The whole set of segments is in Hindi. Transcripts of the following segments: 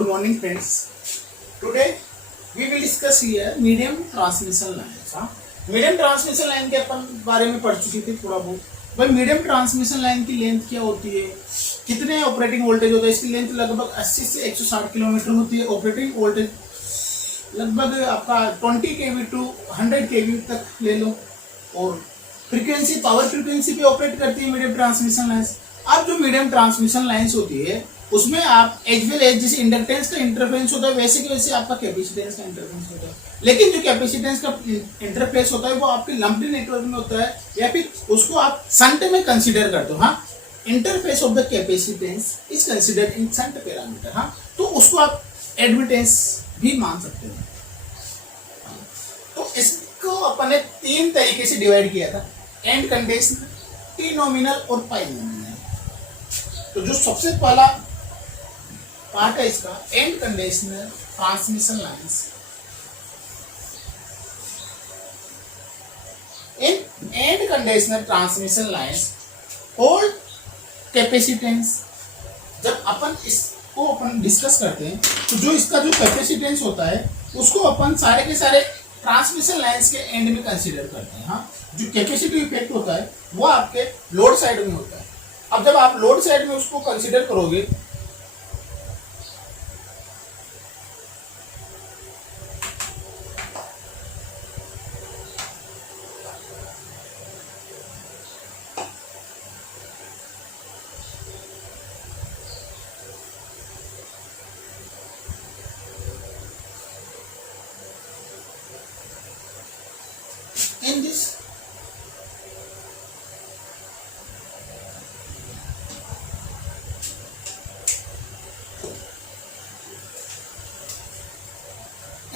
Good morning, friends. Today we will discuss here medium transmission lines. Medium transmission line के अपन बारे में पढ़ चुके थे थोड़ा बहुत। भाई मीडियम ट्रांसमिशन लाइन की लेंथ क्या होती है, कितने ऑपरेटिंग वोल्टेज होता है? इसकी लेंथ लगभग 80 से 160 किलोमीटर होती है। ऑपरेटिंग वोल्टेज लगभग आपका 20 kV टू 100 kV तक ले लो। और फ्रीक्वेंसी, पावर फ्रीक्वेंसी पे ऑपरेट करती है मीडियम ट्रांसमिशन लाइन्स। अब जो मीडियम ट्रांसमिशन लाइन्स होती है उसमें आप एज वेल एज जैसे इंडक्टेंस का इंटरफेरेंस होता है वैसे कि वैसे आपका कैपेसिटेंस का इंटरफेरेंस होता है। लेकिन जो कैपेसिटेंस का इंटरफेरेंस होता है वो आपके लंप्ड नेटवर्क में होता है या फिर उसको आप शंट में कंसीडर करते हो। हाँ, interface of the capacitance is considered in shunt parameter. हाँ, तो उसको आप एडमिटेंस भी मान सकते हो। तो इसको अपन ने तीन तरीके से डिवाइड किया था, एंड कंडीशनर, टी नॉमिनल और पाई नॉमिनल। तो जो सबसे पहला पार्ट है इसका and conditioner transmission lines. In and conditioner transmission lines hold capacitance. जब अपन इसको अपन डिस्कस करते हैं तो जो इसका जो कैपेसिटेंस होता है उसको अपन सारे के सारे ट्रांसमिशन लाइन्स के एंड में कंसीडर करते हैं। हाँ, जो कैपेसिटिव इफेक्ट होता है वो आपके लोड साइड में होता है। अब जब आप लोड साइड में उसको कंसीडर करोगे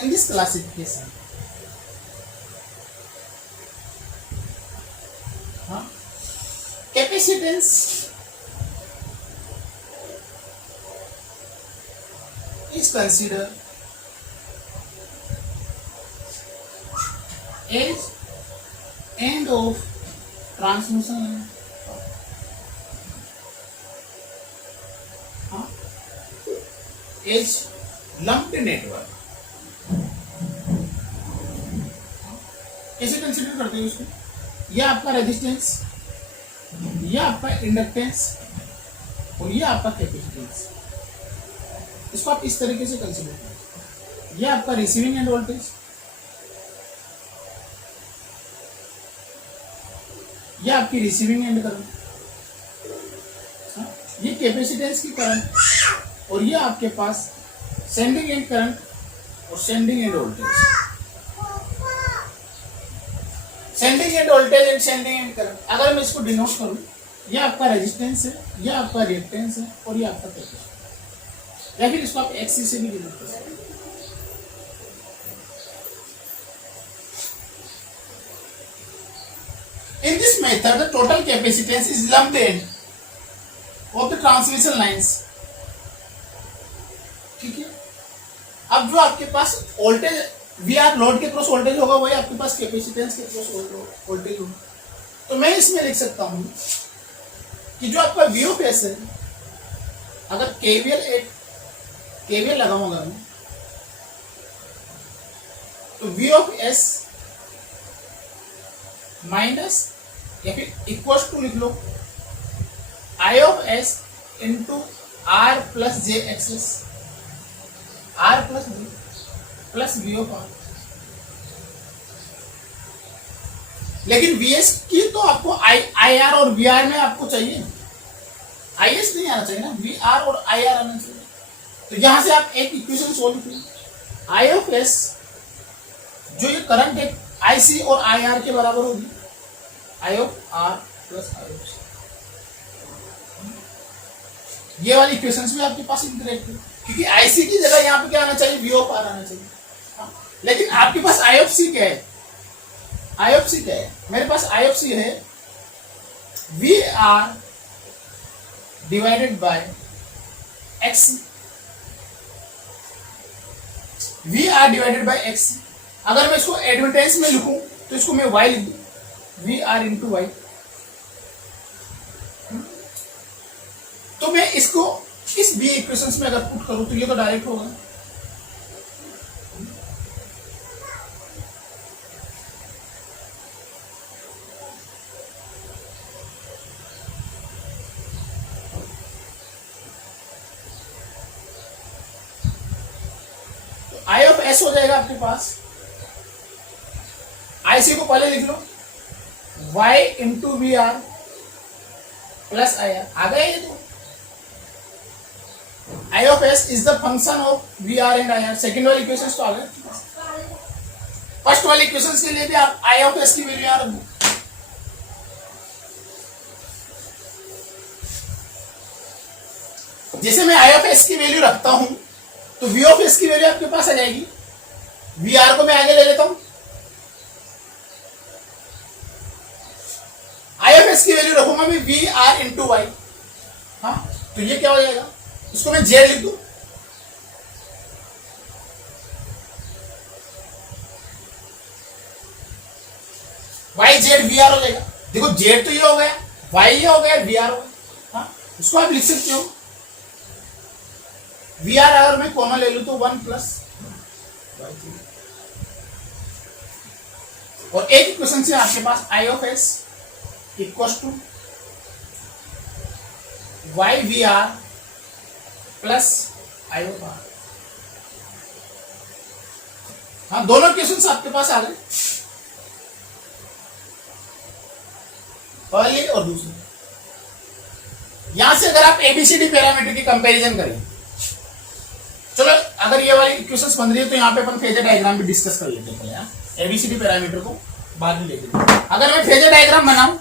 in this classification, capacitance is considered as end of transmission line, as lumped network। कैसे कंसीडर करते हैं उसको? यह आपका रेजिस्टेंस, यह आपका इंडक्टेंस और यह आपका कैपेसिटेंस। इसको आप इस तरीके से कंसीडर करें। यह आपका रिसीविंग एंड वोल्टेज, यह आपकी रिसीविंग एंड करंट, ये कैपेसिटेंस की करंट, और यह आपके पास सेंडिंग एंड करंट और sending end voltage. Sending end voltage and sending end current अगर मैं इसको डिनोट करूं, ये आपका रेजिस्टेंस है, ये आपका रिएक्टेंस है और ये आपका कैपेसिटेंस, या फिर इसको आप एक्सी से भी डिनोट कर सकते हैं। In this method, the total capacitance is lumped end of the transmission lines। ठीक है, अब जो आपके पास वोल्टेज वी आर लोड के क्रॉस वोल्टेज होगा वही आपके पास कैपेसिटेंस के क्रॉस वोल्टेज होगा। तो मैं इसमें लिख सकता हूं कि जो आपका वी ऑफ एस है, अगर केवीएल लगाऊंगा मैं, तो वी ऑफ एस माइनस या फिर इक्वल टू लिख लो I of S into R plus J X S, R plus J plus V of R. लेकिन वीएस की तो आपको आई आर और वी आर में आपको चाहिए, आई एस नहीं आना चाहिए ना, वी आर और आई आर आना चाहिए। तो यहां से आप एक इक्वेशन सोल्व करिए, आई ऑफ एस जो ये करंट है आई सी और आई आर के बराबर होगी, I of R plus I of C. ये वाली इक्वेशंस भी आपके पास इंटरेक्ट है क्योंकि आई सी की जगह यहाँ पे क्या आना चाहिए, वी ऑफ आर आना चाहिए। लेकिन आपके पास आई ऑफ सी क्या है, आई ऑफ सी क्या है? मेरे पास आई ऑफ सी है V R divided by X, V R divided by X. अगर मैं इसको एडमिटेंस में लिखूं तो इसको मैं वाई लिख दूं, वी आर इंटू वाई। तो मैं इसको इस बी इक्वेशंस में अगर पुट करूं तो ये तो डायरेक्ट होगा। आई ऑफ एस हो जाएगा आपके पास, आईसी को पहले लिख लो, y into V R plus I R, आ गया ये तो। I of S is the function of V R and I R. Second वाली इक्वेशन तो आ गए। फर्स्ट वाली इक्वेशन के लिए भी आप आई ऑफ एस की वैल्यू यहाँ रख दो। जैसे मैं आई ऑफ एस की वैल्यू रखता हूं तो वी ऑफ एस की वैल्यू आपके पास आ जाएगी। वी आर को मैं आगे ले लेता हूं, आई ऑफ एस की वैल्यू रखूंगा मैं वी आर इंटू वाई। हाँ, तो ये क्या हो जाएगा, इसको मैं जेड लिख दूं। वाई जेड वी आर हो जाएगा। देखो जेड तो ये हो गया, वाई ये हो गया, वी आर हो गया। हाँ, इसको आप लिख सकते हो वी आर अगर मैं कॉमन ले लूं तो 1 प्लस, और एक इक्वेशन से आपके पास I of S equal to Y V R plus I of R. हाँ, दोनों इक्वेशन आपके पास आ गए, पहले और दूसरे। यहां से अगर आप एबीसीडी पैरामीटर की कंपैरिजन करें, चलो अगर ये वाली इक्वेशंस बन रही है तो यहाँ पे अपन फेजर डायग्राम भी डिस्कस कर लेते हैं पहले। एबीसीडी पैरामीटर को बाद में लेते हैं। अगर मैं फेजर डायग्राम बनाऊं,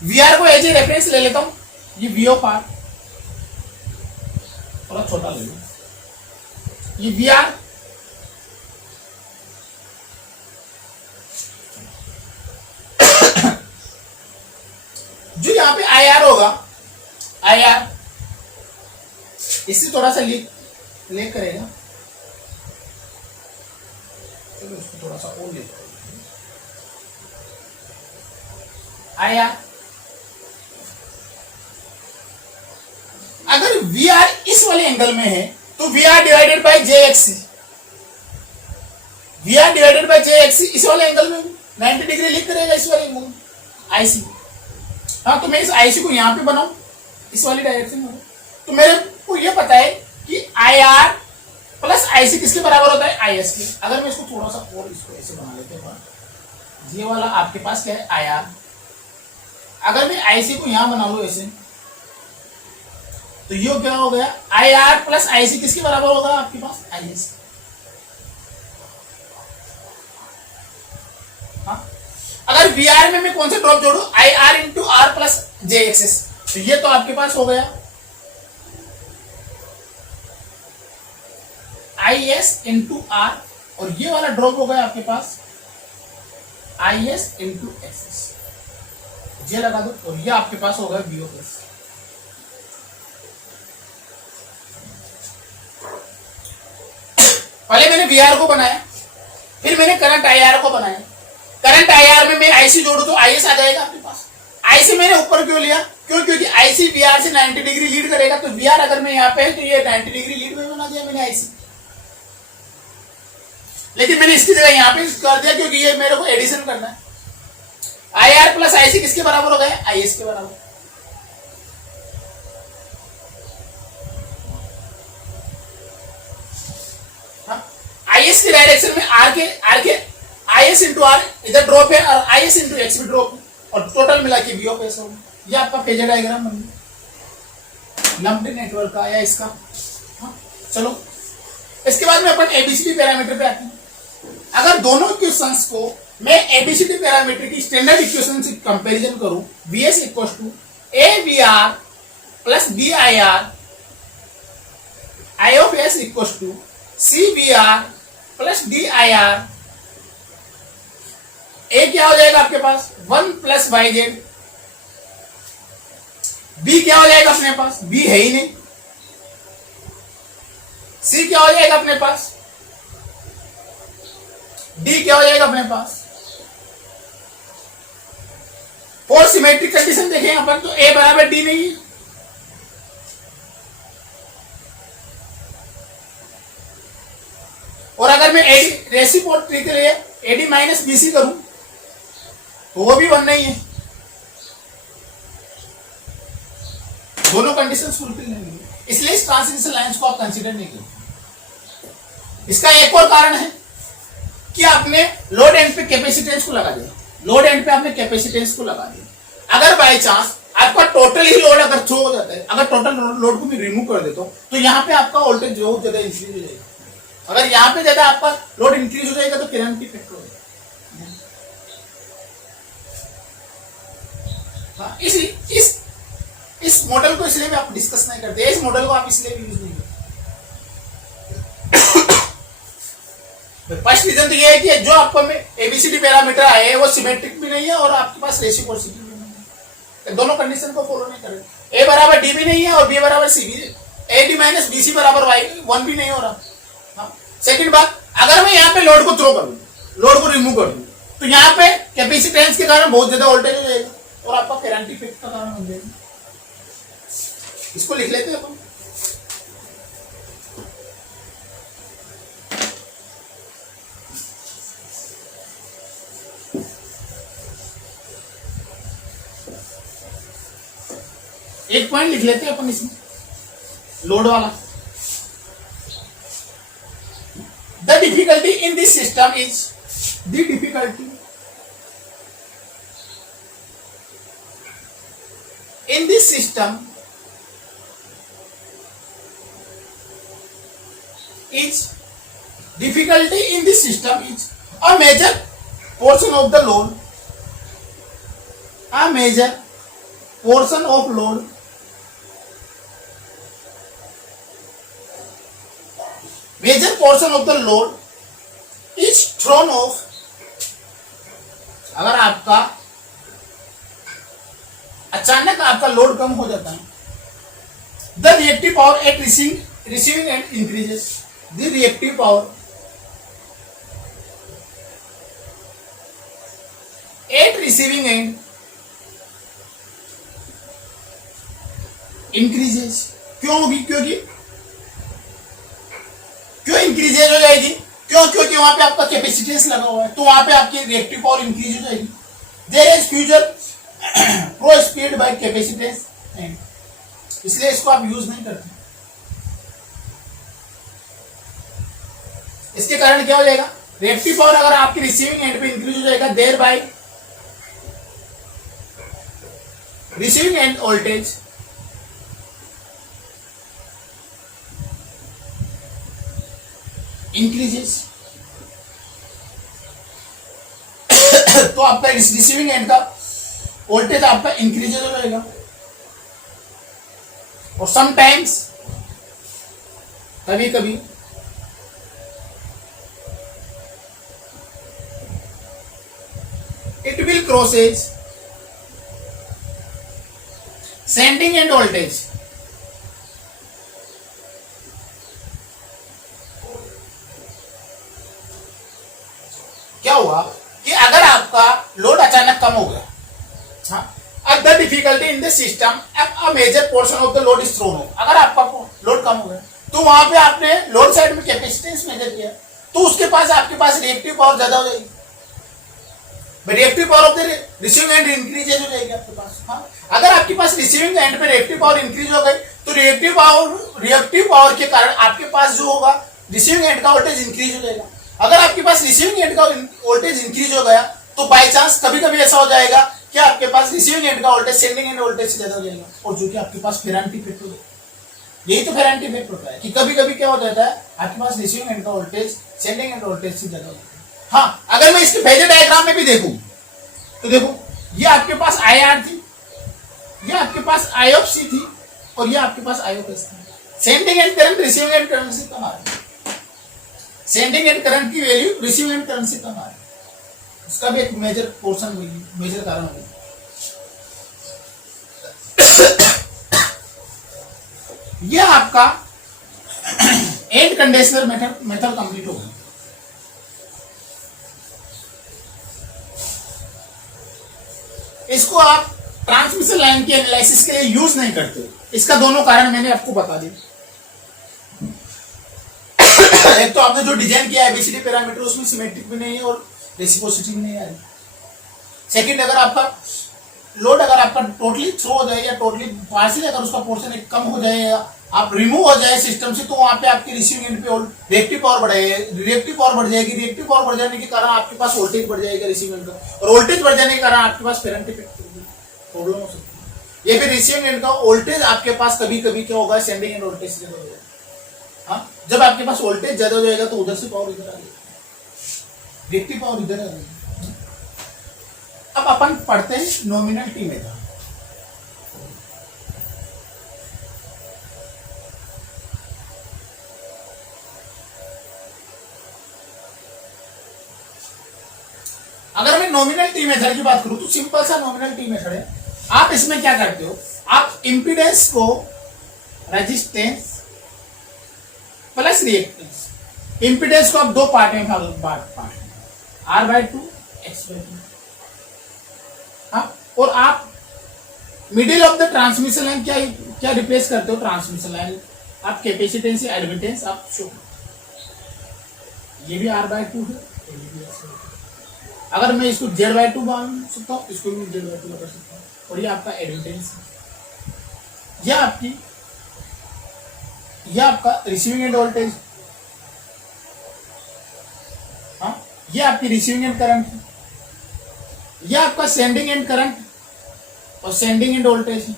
वी आर को एज ए रेफरेंस ले लेता हूं, ये वी ऑफ आर, थोड़ा छोटा ले लो, ये वी आर, जो यहां पे आई आर होगा, आई आर इससे थोड़ा सा ले करेगा, चलो इसको थोड़ा सा और ले, आई आर। अगर वी आर इस वाले एंगल में है तो V R divided by J XC, V R divided by J XC इस वाले एंगल में 90 डिग्री लिख करेगा इस वाले एंगल आईसी। हाँ, तो मैं इस आईसी को यहां पे बनाऊं इस वाली डायरेक्शन में, तो मेरे को ये पता है कि आई आर प्लस आईसी किसके बराबर होता है, आई एस के। अगर मैं इसको थोड़ा सा और इसको ऐसे बना लेते हैं, ये वाला आपके पास क्या है, आई आर। अगर मैं आईसी को यहां बना लू ऐसे, तो ये क्या हो गया, आई आर प्लस आईसी किसके बराबर होगा आपके पास, आई एस। हाँ, अगर वी आर में मैं कौन सा ड्रॉप जोड़ू, I R into R plus J XS, तो ये तो आपके पास हो गया आई एस इंटू आर, और ये वाला ड्रॉप हो गया आपके पास आई एस इंटू एक्सेस, ये लगा दो, और ये आपके पास हो गया बी ओ प्लस। पहले मैंने वी आर को बनाया, फिर मैंने करंट आई आर को बनाया। करंट आई आर में मैं आईसी जोड़ू तो आई एस आ जाएगा आपके पास। आईसी मैंने ऊपर क्यों लिया, क्योंकि आईसी वी आर से 90 डिग्री लीड करेगा, तो वी आर अगर मैं यहाँ पे है तो ये 90 डिग्री लीड में बना दिया मैंने आईसी। लेकिन मैंने इसकी जगह यहाँ पे कर दिया क्योंकि ये मेरे को एडिशन करना है। आई आर प्लस आईसी किसके बराबर हो गया, आई एस के बराबर। आई एस की डायरेक्शन में आर के आई एस इंटू आर इधर ड्रॉप है, और आई एस इंटू एक्स भी ड्रॉप है, और टोटल मिला के वी ऑफ एस होगा। ये आपका फेजर डायग्राम बन गया लंप्ड नेटवर्क का या इसका। हाँ, चलो इसके बाद में अपन एबीसीडी पैरामीटर पे आते हैं। अगर दोनों इक्वेशंस को मैं एबीसीडी पैरामीटर की स्टैंडर्ड इक्वेशन से कंपैरिजन करूं, V S equal to A V R plus B I R, I of S equal to C V R plus D I R, A क्या हो जाएगा आपके पास 1 प्लस वाई जेड, बी क्या हो जाएगा अपने पास, बी है ही नहीं, सी क्या हो जाएगा अपने पास, डी क्या हो जाएगा अपने पास, फॉर सिमेट्रिक कंडीशन देखें अपन तो ए बराबर डी नहीं है, और अगर मैं एडी रेसिप्रोसिटी के लिए एडी माइनस बीसी करूं तो वो भी 1 नहीं है, दोनों कंडीशन फुलफिल नहीं है, इसलिए इस ट्रांसमिशन लाइंस को आप कंसीडर नहीं करो। इसका एक और कारण है कि आपने लोड एंड पे कैपेसिटेंस को लगा दिया, लोड एंड पे आपने कैपेसिटेंस को लगा दिया। अगर बाय चांस आपका टोटल ही लोड अगर थ्रो हो जाता है, अगर टोटल लोड को भी रिमूव कर देता हूं तो यहाँ पे आपका वोल्टेज बहुत ज्यादा इंक्रीज हो जाएगा। अगर यहाँ पे ज्यादा आपका लोड इंक्रीज हो जाएगा तो करंट की इफेक्ट होगा। हाँ, इस मॉडल को इसलिए भी आप डिस्कस नहीं करते, इस मॉडल को आप इसलिए भी यूज नहीं करते। फर्स्ट रीजन तो ये है कि जो आपको में एबीसीडी पैरामीटर आए वो सिमेट्रिक भी नहीं है और आपके पास रेसिप्रोसिटी भी नहीं है, दोनों कंडीशन को फॉलो नहीं कर रहे। ए बराबर डी भी नहीं है और बी बराबर सी भी, A D minus B C बराबर वाई 1 भी नहीं हो रहा। हाँ। सेकंड बात, अगर मैं यहाँ पे लोड को थ्रो कर दूं, लोड को रिमूव कर दूं तो यहाँ पे कैपेसिटेंस के कारण बहुत ज्यादा वोल्टेज हो जाएगा और आपका करंट इफेक्ट का कारण बन जाएगा। इसको लिख लेते हैं अपन। एक पॉइंट लिख लेते हैं अपन इसमें, लोड वाला। The difficulty in this system is, the difficulty in this system is difficulty in this system is a major portion of the load, a major portion of load major portion of the load is thrown off। अगर आपका अचानक आपका लोड कम हो जाता है, the reactive power at receiving end increases, the reactive power at receiving end increases। क्यों होगी? क्योंकि क्यों इंक्रीजेज हो जाएगी? क्योंकि वहां पे आपका कैपेसिटेंस लगा हुआ है तो वहां पे आपकी रिएक्टिव पावर इंक्रीज हो जाएगी। There is future pro speed by capacitance and, इसलिए इसको आप यूज नहीं करते। इसके कारण क्या हो जाएगा? रिएक्टिव पावर अगर आपकी रिसीविंग एंड पे इंक्रीज हो जाएगा, thereby receiving end voltage increases. तो आपका रिसीविंग एंड का वोल्टेज आपका इंक्रीज हो जाएगा। और समटाइम्स कभी कभी it will crosses sending end voltage। क्या हुआ कि अगर आपका लोड अचानक कम हो गया, हाँ, अब the difficulty in the system, अब a major portion of the load is thrown off. अगर आपका लोड कम हो गया तो वहां पे आपने लोड साइड में कैपेसिटेंस मेजर किया तो उसके पास आपके पास रिएक्टिव पावर ज्यादा हो जाएगी, reactive power of the receiving end increase हो जाएगी आपके पास। हाँ, अगर आपके पास रिसीविंग एंड पे रिएक्टिव पावर इंक्रीज हो गई तो रिएक्टिव पावर के कारण आपके पास जो होगा रिसीविंग एंड का वोल्टेज इंक्रीज हो जाएगा। अगर आपके पास रिसीविंग एंड का वोल्टेज इंक्रीज हो गया तो बाय चांस कभी कभी ऐसा हो जाएगा कि आपके पास रिसीविंग एंड का वोल्टेज सेंडिंग एंड वोल्टेज से ज्यादा हो जाएगा, और जो कि आपके पास फेरांटी इफेक्ट हो जाएगा। यही तो फेरांटी इफेक्ट होता है कि कभी कभी क्या हो जाता है, आपके पास रिसीविंग एंड का वोल्टेज सेंडिंग एंड वोल्टेज से ज्यादा हो जाता है। हाँ, अगर मैं इसके फेजर डायग्राम में भी देखूं तो देखो, ये आपके पास आई आर थी, ये आपके पास आई ऑफ सी थी, और ये आपके पास आई ऑफ एस थी। Sending end current receiving end current से कम आ रहा है, सेंडिंग एंड करंट की वैल्यू रिसीविंग एंड करंट से कम आ रहा है। उसका भी एक मेजर पोर्शन होगी, मेजर कारण होगा। ये आपका एंड कंडेंसर मेथड कंप्लीट होगा। इसको आप ट्रांसमिशन लाइन के एनालिसिस के लिए यूज नहीं करते। इसका दोनों कारण मैंने आपको बता दिए। एक तो आपने जो डिजाइन किया एबीसीडी पैरामीटर उसमें सिमेट्रिक भी नहीं है और रेसिप्रोसिटी भी नहीं आ रही। सेकंड, अगर आपका लोड अगर आपका टोटली थ्रो हो जाए या टोटली पार्शियल अगर उसका पोर्शन एक कम हो जाए या आप रिमूव हो जाए सिस्टम से, तो वहां पे आपकी रिसीविंग एंड पे रिएक्टिव पावर बढ़ेगी, रिएक्टिव पावर बढ़ जाएगी। रिएक्टिव पावर बढ़ जाने के कारण आपके पास वोल्टेज बढ़ जाएगा रिसीविंग एंड का, और वोल्टेज बढ़ जाने के कारण आपके पास करंट इफेक्ट प्रॉब्लम हो सकती है। ये फिर रिसीविंग एंड का वोल्टेज आपके पास कभी कभी क्या होगा, सेंडिंग एंड वोल्टेज से ज्यादा हो जाएगा। हाँ, जब आपके पास वोल्टेज ज्यादा हो जाएगा तो उधर से पावर इधर आ जाएगी, रिएक्टिव पावर इधर आ जाएगी। अब अपन पढ़ते हैं नॉमिनल टी मेथड। अगर मैं नॉमिनल टी मेथड की बात करूं तो सिंपल सा नॉमिनल टी मेथड है। आप इसमें क्या करते हो, आप इंपीडेंस को रेजिस्टेंस प्लस रिएक्टेंस, इंपीडेंस को आप दो पार्ट में बांट R/2 X/2। हाँ, और आप middle of the transmission line क्या क्या रिप्लेस करते हो, ट्रांसमिशन लाइन आप कैपेसिटेंस या एडमिटेंस आप शो, ये भी R/2 है, अगर मैं इसको Z/2 मान सकता हूँ, इसको भी Z/2 लगा सकता हूँ, और ये आपका एडमिटेंस है। यह आपका रिसीविंग एंड वोल्टेज, हाँ, ये आपकी रिसीविंग एंड करंट है, यह आपका सेंडिंग एंड करंट और सेंडिंग एंड वोल्टेज है।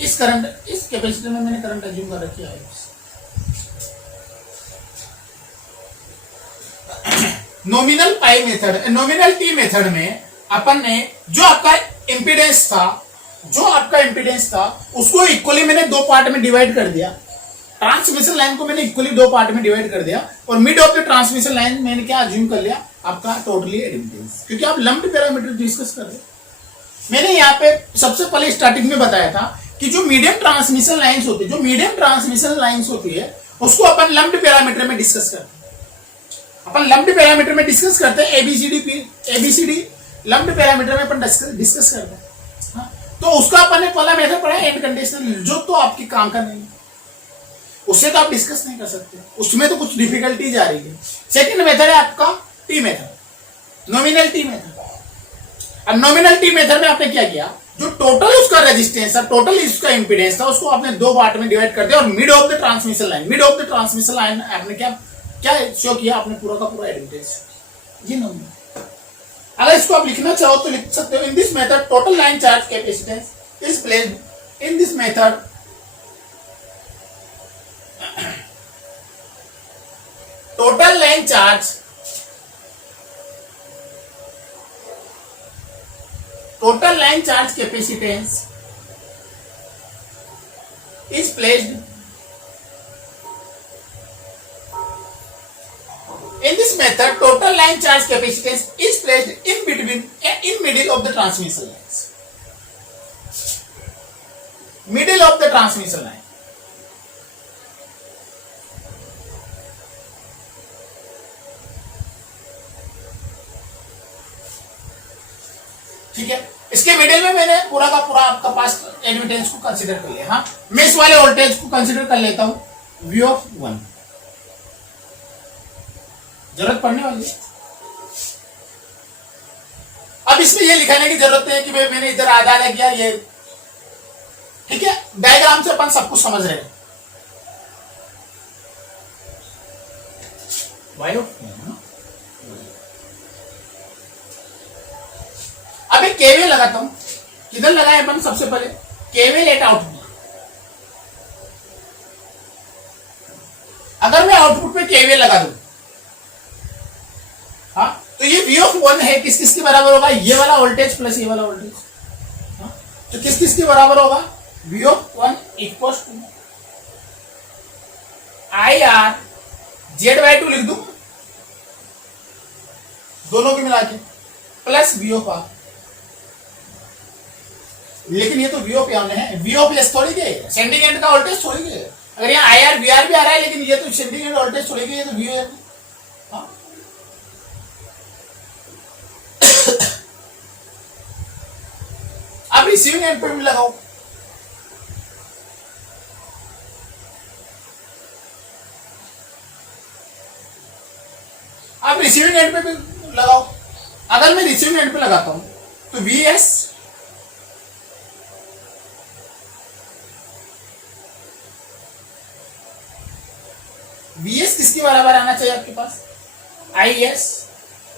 इस कैपेसिटर में मैंने करंट अज्यूम कर रखी है। नॉमिनल पाई मेथड, नॉमिनल टी मेथड में अपन ने जो आपका इंपीडेंस था उसको इक्वली मैंने दो पार्ट में डिवाइड कर दिया। ट्रांसमिशन लाइन को मैंने इक्वली दो पार्ट में डिवाइड कर दिया, और mid of the transmission line मैंने क्या अज्यूम कर लिया, आपका टोटली एडमिटेंस, क्योंकि आप लंप्ड पैरामीटर डिस्कस कर रहे हैं। मैंने यहाँ पे सबसे पहले स्टार्टिंग में बताया था कि जो मीडियम ट्रांसमिशन लाइंस होती है उसको अपन लंप्ड पैरामीटर में डिस्कस करते हैं। अपन लंप्ड पैरामीटर में डिस्कस करते हैं, एबीसीडी लंप्ड पैरामीटर में अपन डिस्कस करते हैं। हाँ? तो उसका अपन ने पहला मेथड पढ़ा एंड कंडीशनल, जो तो आपकी काम का नहीं, उससे तो आप डिस्कस नहीं कर सकते, उसमें तो कुछ डिफिकल्टीज आ रही है। सेकंड मेथड है आपका T method, nominal T method. अब नॉमिनल टी मेथड में आपने क्या किया, जो टोटल उसका रेजिस्टेंस था, टोटल उसका इंपीडेंस था, उसको आपने दो पार्ट में डिवाइड कर दिया, और mid of the transmission line आपने क्या शो किया, आपने पूरा का पूरा एडमिटेंस। ये नॉमिनल। अगर इसको आप लिखना चाहो तो लिख सकते हो, इन this method total line charge capacitance is placed in this method total line charge capacitance is placed in this method. Total line charge capacitance is placed in middle of the transmission lines, middle of the transmission line. ठीक है, इसके मिडिल में मैंने पूरा का पूरा आपका पास एडमिटेंस को कंसीडर कर लिया। हाँ, मैं इस वाले वोल्टेज को कंसीडर कर लेता हूं V(1), जरूरत पड़ने वाली है। अब इसमें ये लिखाने की जरूरत है कि भाई मैंने इधर आधा किया, ये ठीक है, डायग्राम से अपन सब कुछ समझ रहे हैं। अब एक केवीएल लगाता हूं, किधर लगाए अपन, सबसे पहले केवीएल एट आउटपुट। अगर मैं आउटपुट पे केवीएल लगा दूं, हाँ, तो ये V(1) है, किस किस के बराबर होगा, ये वाला वोल्टेज प्लस ये वाला वोल्टेज। हाँ, तो किस किस के बराबर होगा, V(1) equal to IR Z/2 लिख दूं, दोनों की मिला के, प्लस V(R). लेकिन ये तो V(M) है, V(S) थोड़ी के, सेंडिंग एंड का वोल्टेज थोड़ी के। अगर यहाँ IR VR भी आ रहा है, लेकिन ये तो सेंडिंग एंड वोल्टेज थोड़ी के, ये तो V(M) है। हाँ? अब रिसीविंग एंड पे भी लगाओ, अब रिसीविंग एंड पे भी लगाओ। अगर मैं रिसीविंग एंड पे लगाता हूं तो वीएस किसके बराबर आना चाहिए आपके पास, I S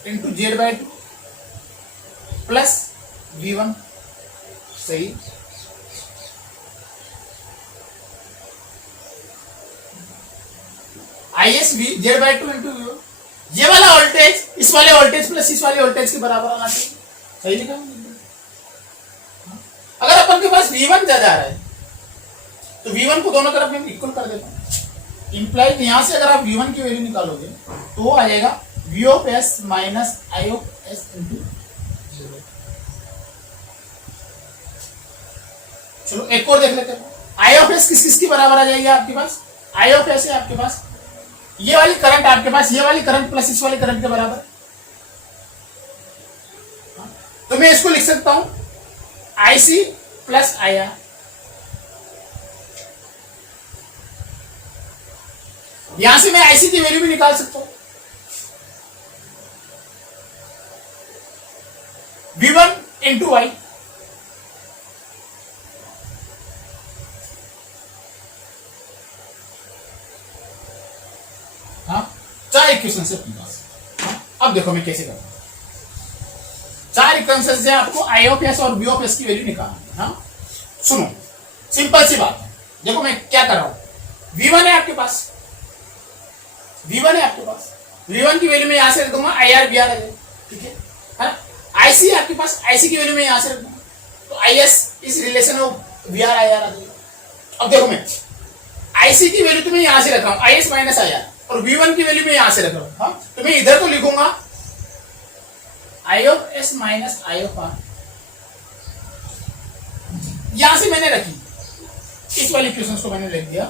into Z by two plus V1, सही। I S V Z by two into V1, ये वाला वोल्टेज इस वाले वोल्टेज प्लस इस वाले वोल्टेज के बराबर आना चाहिए, सही लिखा। अगर अपन के पास V1 ज्यादा आ रहा है तो V1 को दोनों तरफ में इक्वल कर देता हूं, इंप्लाइड यहां से अगर आप V1 की वैल्यू निकालोगे तो वो आ जाएगा V of S minus I of S into. चलो एक और देख लेते हैं, I ऑफ S किस किसकी बराबर आ जाएगी आपके पास, I ऑफ S है आपके पास ये वाली करंट, आपके पास ये वाली करंट प्लस इस वाली करंट के बराबर, तो मैं इसको लिख सकता हूं IC प्लस IR। यहां से मैं IC की वैल्यू भी निकाल सकता हूं, V1 इंटू I, चार इक्वेशन से अपने पास। अब देखो मैं कैसे करता हूं, चार इक्वेशन से आपको आई ऑफ एस और बी ऑफ एस की वैल्यू निकालनी है। सुनो सिंपल सी बात है, देखो मैं क्या कर रहा हूं, V1 है आपके पास, V1 है आपके पास, V1 की वैल्यू मैं यहां से रख दूंगा IR BR आ जाएगा, ठीक है ना। IC है आपके पास, IC की वैल्यू मैं यहां से रख दूंगा तो IS इस रिलेशन ऑफ VR IR आ जाएगा। अब देखो मैं IC की वैल्यू तो मैं यहां से रख रहा हूं IS माइनस IR, और V1 की वैल्यू मैं यहां से रख रहा हूं, तो मैं इधर तो लिखूंगा I of S minus I of R, यहां से मैंने रखी इस वाली इक्वेशन को मैंने लिख दिया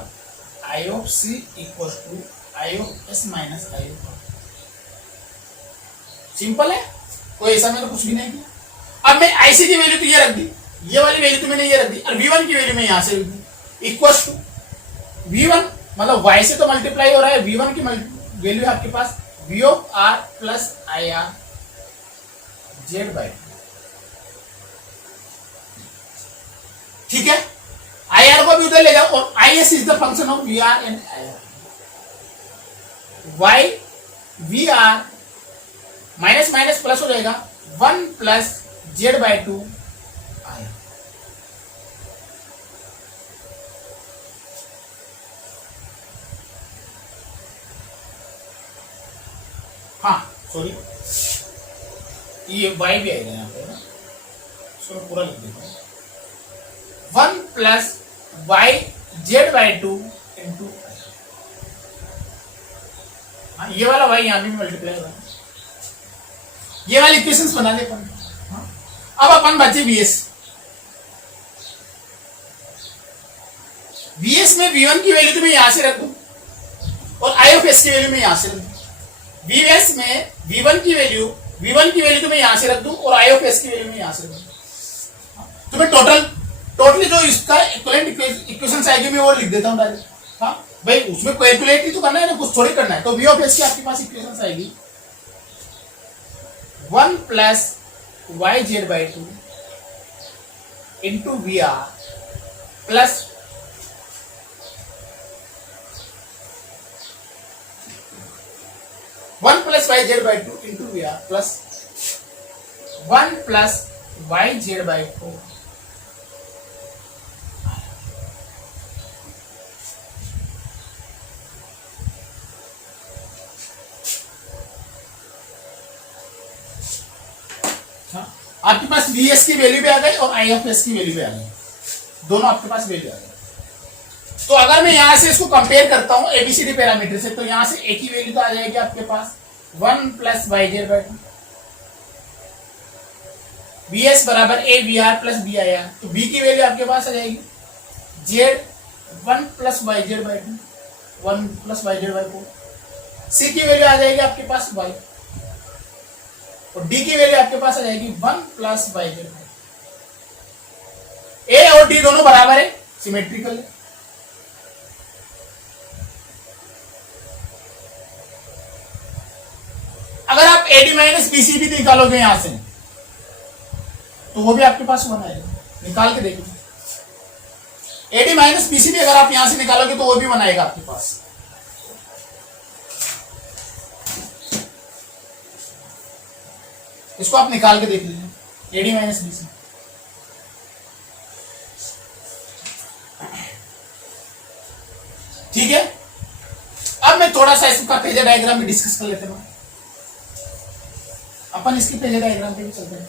I of C equal to I of S minus I of R। Simple है, कोई ऐसा मैंने कुछ भी नहीं किया। अब मैं IC की वैल्यू तो ये रख दी, ये वाली वैल्यू तो मैंने ये रख दी, और V1 की वैल्यू मैं यहां से रख दी इक्वल टू V1 मतलब Y से तो मल्टीप्लाई हो रहा है, V1 की वैल्यू आपके पास V of R plus IR Z by, ठीक है। IR को भी उधर ले जाओ, और IS is the function of VR and IR, Y VR minus minus plus हो जाएगा 1 plus Z by to IR। हाँ सॉरी ये y भी आएगा यहाँ पे ना, इसको मैं पूरा लिख देता हूँ 1 plus Y Z by two into, ये वाला y यहाँ भी मल्टीप्लाई होगा, ये वाली इक्वेशंस बना दे अपन। अब अपन बचे VS में V1 की वैल्यू तो मैं यहां से रख दूं, और I ऑफ S की वैल्यू मैं यहां से रख दूं। VS में V1 की वैल्यू तो मैं यहां से रख दूं, और I ऑफ S की वैल्यू मैं यहां से रख दूं, तो मैं टोटली जो इसका इक्विवेलेंट इक्वेशंस आएगी मैं वो लिख देता हूं डायरेक्ट। हाँ भाई उसमें कैलकुलेट ही तो करना है ना, कुछ थोड़ी करना है। तो V ऑफ S की आपके पास इक्वेशंस आएगी 1 plus Y Z by two into VR plus 1 plus Y Z by two into VR plus 1 plus Y Z by four. आपके पास VS की वैल्यू भी आ गई और I ऑफ S की वैल्यू भी आ गई, दोनों आपके पास वैल्यू आ गई। तो अगर मैं यहां से इसको कंपेयर करता हूं ABCD पैरामीटर से, तो यहां से A की वैल्यू तो आ जाएगी आपके पास 1 plus Y Z by two, VS बराबर A VR plus B IR, तो B की वैल्यू आपके पास आ जाएगी Z 1 plus Y Z by two 1 plus Y Z by four, C की वैल्यू आ जाएगी आपके पास Y, और D की वैल्यू आपके पास आ जाएगी 1 plus Y Z by, A और डी दोनों बराबर है, सिमेट्रिकल है। अगर आप एडी माइनस बीसी भी निकालोगे यहां से तो वो भी आपके पास 1 आएगा, निकाल के देखिए। एडी माइनस बीसी भी अगर आप यहां से निकालोगे तो वो भी 1 आएगा आपके पास। इसको आप निकाल के देख लीजिए, एडी माइनस बीसी। ठीक है, अब मैं थोड़ा सा इसका फेजर डायग्राम भी डिस्कस कर लेते हैं। अपन इसकी फेजर डायग्राम पे भी चलते हैं।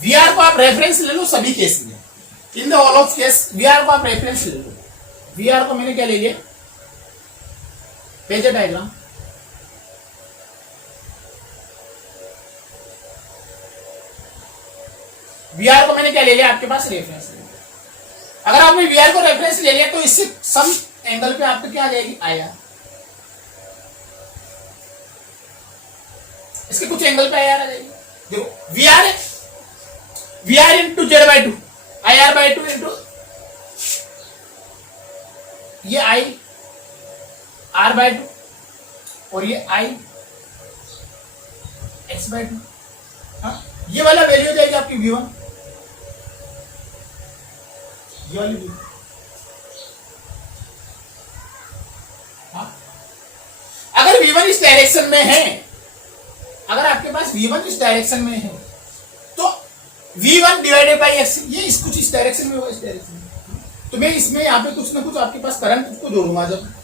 वीआर को आप रेफरेंस ले लो सभी केस में, in the all of case VR को आप रेफरेंस ले लो। वीआर को मैंने क्या ले लिया, फेजर डायग्राम। वीआर को मैंने क्या ले लिया आपके पास, रेफरेंस ले लिया। अगर आपने वीआर को रेफरेंस ले लिया तो इससे सम एंगल पे आपको क्या आ जाएगी, आया। इसके कुछ एंगल पे आर आ जाएगी। देखो वीआर है, VR into Z by two, I R by two into ये आई आर बाई टू और ये आई एक्स बाई टू। हाँ, ये वाला वैल्यू हो जाएगी आपकी V1, ये वाली V1। हाँ, अगर V1 इस डायरेक्शन में है, अगर आपके पास V1 इस डायरेक्शन में है तो V1 डिवाइडेड बाई एक्स, ये इस कुछ इस डायरेक्शन में होगा, इस डायरेक्शन में। तो मैं इसमें यहाँ पे कुछ ना कुछ आपके पास करंट को जोड़ूंगा। जब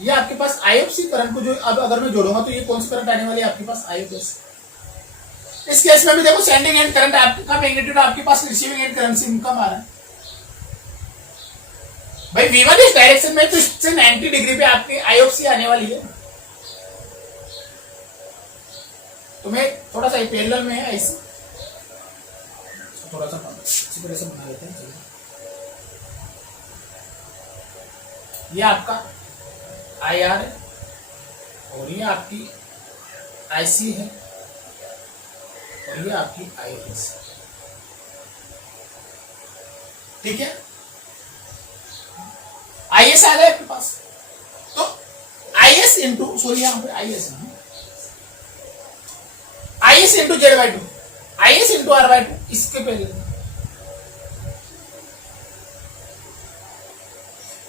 ये आपके पास आईओसी करंट को जो अब अगर मैं जोड़ूंगा तो ये कौन सी करंट आने वाली है आपके पास, आईओसी। इस केस में भी देखो सेंडिंग एंड करंट आपका मैग्नीट्यूड आपके पास रिसीविंग एंड करंट से कम आ रहा है। भाई V1 इस डायरेक्शन में तो इससे 90 डिग्री पे आपकी आईओसी आने वाली है। तो मैं थोड़ा सा पैरेलल में है ऐसे, थोड़ा सा इसी तरह से बना लेते हैं। ये आपका आई आर है और ये आपकी आईसी है और ये आपकी आई एस। ठीक है, आई एस आ गया आपके पास। तो आई एस इंटू, सॉरी यहां पे आई एस है, I S into Z by two, I S into R by two, इसके पहले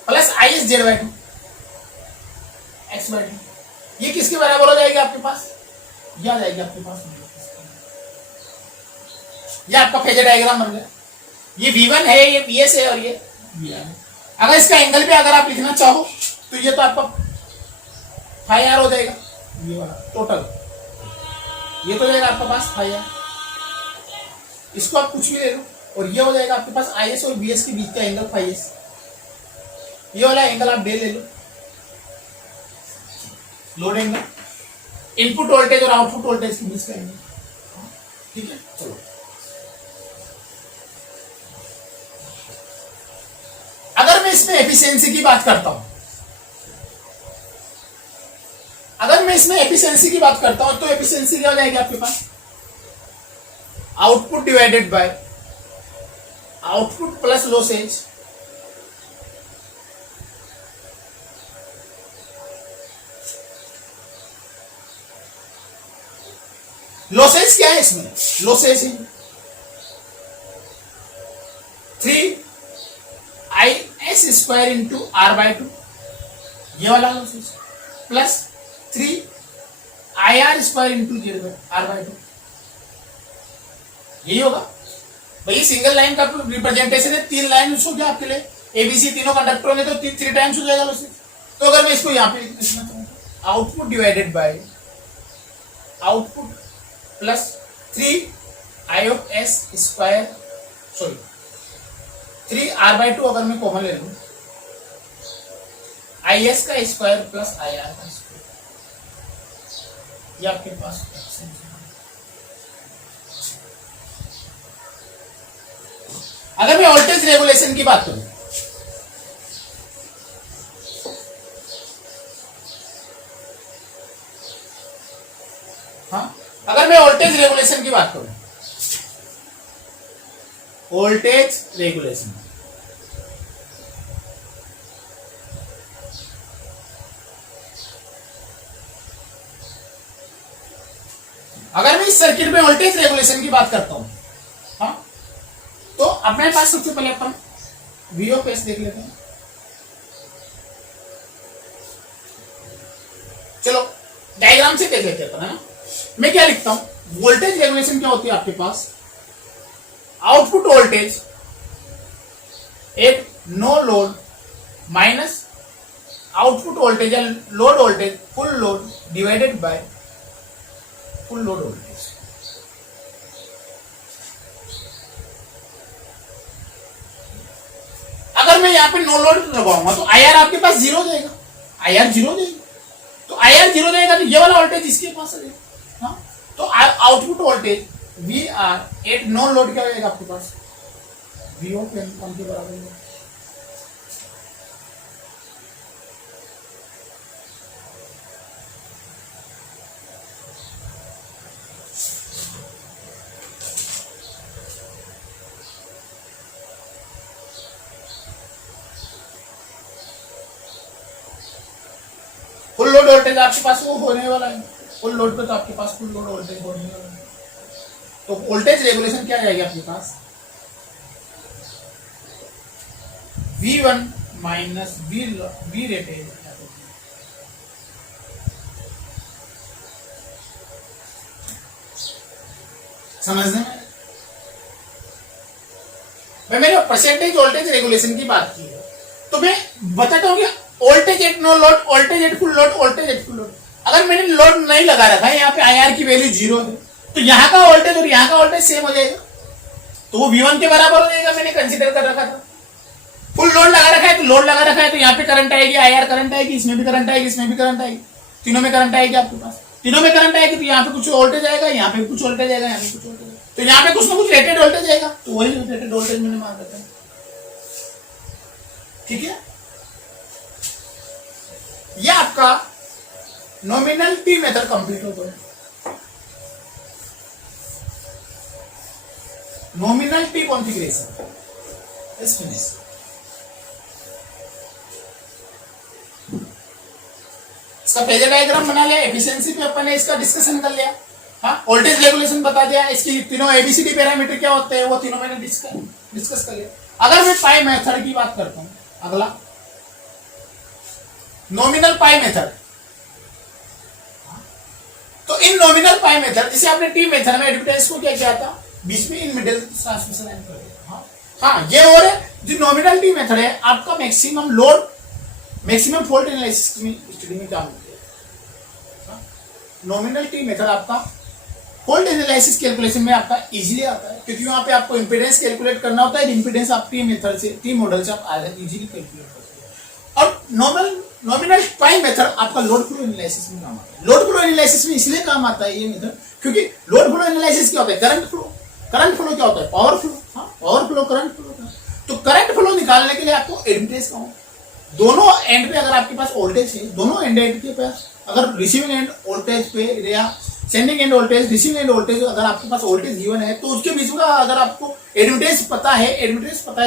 plus I S Z by two X by two, ये किसके बराबर हो जाएगी आपके पास, ये आ जाएगी आपके पास। ये आपका फेजर डायग्राम बन गया। ये V1 है, ये VS है और ये VR है। अगर इसका एंगल भी अगर आप लिखना चाहो तो ये तो आपका फाई आर हो जाएगा, ये वाला टोटल ये तो हो जाएगा आपके पास फाई आर। इसको आप कुछ भी ले लो और ये हो जाएगा आपके पास IS और BS के बीच का एंगल फाई एस। ये वाला एंगल आप डे ले लो, लोड एंगल, इनपुट वोल्टेज और आउटपुट वोल्टेज के बीच का एंगल। ठीक है, चलो अगर मैं इसमें एफिशिएंसी की बात करता हूं, अगर मैं इसमें एफिशिएंसी की बात करता हूं तो एफिशिएंसी क्या हो जाएगी आपके पास, output divided by output plus losses losses क्या है इसमें, लॉसेज है 3IS square into R by two, ये वाला losses plus 3IR square into Z by R by two, यही होगा भाई। सिंगल लाइन का रिप्रेजेंटेशन है, 3 लाइन हो गया आपके लिए, एबीसी तीनों कंडक्टरों ने तो 3 टाइम्स हो जाएगा लॉसेज। तो अगर मैं इसको यहाँ पे लिखना चाहूँ, output divided by output plus 3IS square, sorry 3R by two अगर मैं कॉमन ले लूं, IS का स्क्वायर प्लस IR का स्क्वायर, ये आपके पास। अगर मैं वोल्टेज रेगुलेशन की बात करूं, हाँ मैं वोल्टेज रेगुलेशन की बात करूं, वोल्टेज रेगुलेशन, अगर मैं इस सर्किट में वोल्टेज रेगुलेशन की बात करता हूं, हाँ, तो अपने पास सबसे पहले अपन वीओ पेस देख लेते हैं। चलो डायग्राम से देख लेते हैं। मैं क्या लिखता हूं, वोल्टेज रेगुलेशन क्या होती है आपके पास, output voltage at no load minus output voltage या load voltage full load divided by full load voltage. अगर मैं यहां पे नो लोड लगाऊंगा तो आईआर आपके पास जीरो देगा, आईआर जीरो देगा, तो आईआर जीरो देगा तो ये वाला वोल्टेज इसके पास है, हाँ? तो output voltage V R at no load क्या होगा आपके पास, वीओ के बराबर है। फुल लोड वोल्टेज आपके पास वो होने वाला है, फुल लोड पे तो आपके पास फुल लोड वोल्टेज होने वाला है। तो वोल्टेज रेगुलेशन क्या जाएगी आपके पास, V1 माइनस वी रेटेड, समझने में भाई, मैंने परसेंटेज वोल्टेज रेगुलेशन की बात की है, तो मैं बताता हूँ कि voltage at no load, voltage at full load, voltage at full load. अगर मैंने लोड नहीं लगा रखा है, यहाँ पे आईआर की वैल्यू जीरो है, तो यहाँ का वोल्टेज और यहाँ का वोल्टेज सेम हो जाएगा, तो वो V1 के बराबर हो जाएगा, मैंने कंसीडर कर रखा था। फुल लोड लगा रखा है तो लोड लगा रखा है तो यहाँ पे करंट आएगी, आईआर करंट आएगी, इसमें भी करंट आएगी, इसमें भी करंट आएगी, तीनों में करंट आएगी आपके पास, तीनों में करंट आएगी तो यहाँ पे कुछ वोल्टेज आएगा, यहाँ पे कुछ वोल्टेज आएगा, यहाँ पे कुछ वोल्टेज, तो यहाँ पे कुछ ना कुछ रेटेड वोल्टेज आएगा, तो वही रेटेड वोल्टेज मैंने मान रखा है, ठीक है। यह आपका नॉमिनल टी मेथड कंप्लीट होता है, nominal T configuration is finish. इसका फेजर डायग्राम बना लिया, एफिशिएंसी पे अपन ने इसका डिस्कशन कर लिया, हाँ, वोल्टेज रेगुलेशन बता दिया, इसकी तीनों एबीसीडी पैरामीटर क्या होते हैं वो तीनों मैंने डिस्कस कर लिया। अगर मैं पाई मेथड की बात करता हूं, अगला नॉमिनल पाई मेथड, तो इन नॉमिनल पाई मेथड, जिसे आपने टी मेथड में एडवर्टाइज को क्या किया था, बीच में इन मिडिल ट्रांसमिशन लाइन कर दिया, हाँ, ये और है जो नॉमिनल टी मेथड है आपका maximum load maximum fault analysis में स्टडी में काम होता है। नॉमिनल टी मेथड आपका फॉल्ट एनालिसिस कैलकुलेशन में आपका इजीली आता है, क्योंकि वहां पे आपको इंपीडेंस कैलकुलेट करना होता है, इंपीडेंस आप टी मेथड से, टी मॉडल से आप इजीली कैलकुलेट कर सकते हैं। और नॉमिनल पाई मेथड आपका लोड फ्लो एनालिसिस में काम आता है। लोड फ्लो एनालिसिस में इसलिए काम आता है ये मेथड, क्योंकि लोड फ्लो एनालिसिस क्या होता है, करंट फ्लो क्या होता है, power flow, power flow, current flow. तो करंट फ्लो निकालने के लिए आपको एडमिटेंस का दोनों एंड पे अगर आपके पास वोल्टेज है, दोनों एंड के पास अगर रिसीविंग एंड वोल्टेज पे या sending end voltage, receiving end voltage, अगर आपके पास वोल्टेज गिवन है तो उसके बीच में अगर आपको एडमिटेंस पता है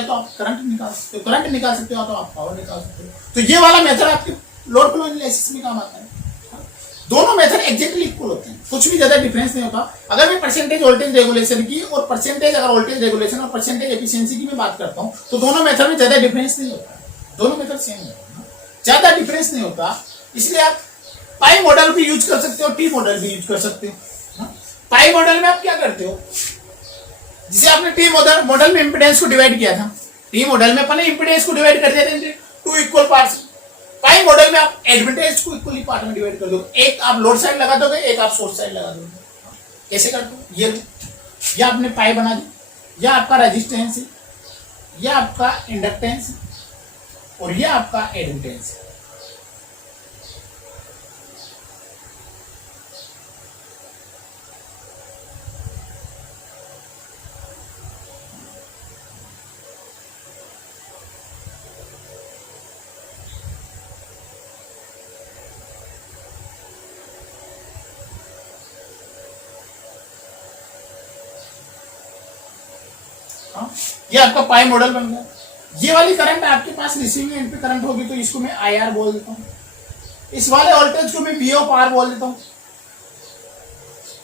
तो आप करंट निकाल सकते हो, करंट निकाल सकते हो तो आप पावर निकाल सकते हो। तो ये वाला मेथड आपके लोड फ्लो एनालिसिस में काम आता है। दोनों मेथड एग्जैक्टली इक्वल होते हैं, कुछ भी ज्यादा डिफरेंस नहीं होता। अगर मैं परसेंटेज वोल्टेज रेगुलेशन की और परसेंटेज अगर वोल्टेज रेगुलेशन और परसेंटेज एफिशिएंसी की मैं बात करता हूं तो दोनों मेथड में ज्यादा डिफरेंस नहीं होता, दोनों मेथड सेम है, ज्यादा डिफरेंस नहीं होता। इसलिए आप पाई मॉडल भी यूज कर सकते हो, टी मॉडल भी यूज कर सकते हो। पाई मॉडल में आप क्या करते हो, जिसे आपने टी मॉडल में इंपीडेंस को डिवाइड किया था, टी मॉडल में अपन इंपीडेंस को डिवाइड कर देते थे two equal parts. Pi model में आप एडमिटेंस को इक्वली पार्ट में डिवाइड कर दोगे, एक आप लोड साइड लगा दोगे, एक आप सोर्स साइड लगा दोगे। कैसे करते हो, ये आपने पाई बना दी, यह आपका रेजिस्टेंस है, यह आपका इंडक्टेंस और यह आपका एडमिटेंस है। हाँ, ये आपका पाई मॉडल बन गया। ये वाली करंट आपके पास रिसीविंग एंड पे करंट होगी तो इसको मैं आई आर बोल देता हूँ। इस वाले वोल्टेज को मैं वी ऑफ आर बोल देता हूँ,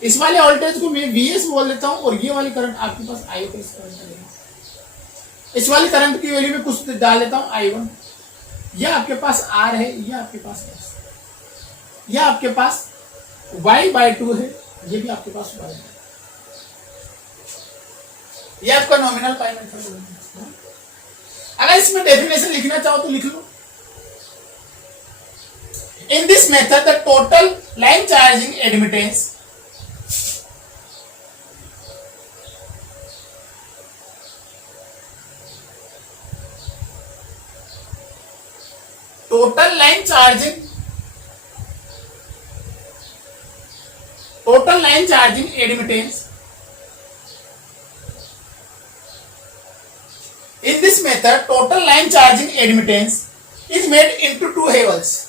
इस वाले वोल्टेज को मैं वी एस बोल देता हूँ, और ये वाली करंट आपके पास आई करंट चलेगा। इस वाली करंट की वैल्यू में कुछ डाल देता हूँ आई वन। यह आपके पास आर है, यह आपके पास एस, यह आपके पास y/2 है, ये भी आपके पास y है। ये आपका नॉमिनल पाई मेथड है। अगर इसमें डेफिनेशन लिखना चाहो तो लिख लो। In this method the total line charging admittance total line charging admittance in this method total line charging admittance is made into two halves.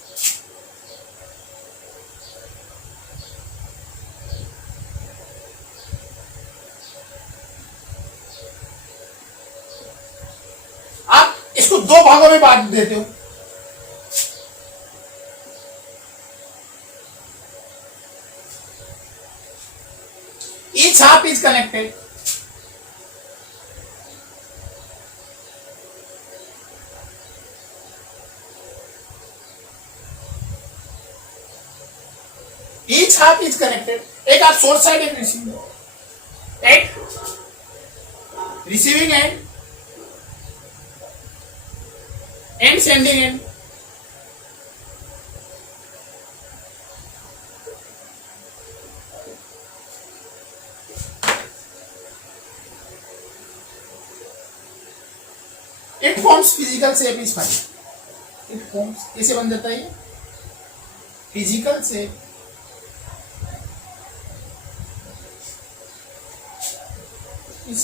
आप इसको दो भागों में बांट देते हो। each half is connected. each half is connected. एक आप सोर्स साइड, एक receiving end sending end. It forms physical shape is fine. It forms कैसे बन जाता है ये फिजिकल शेप इस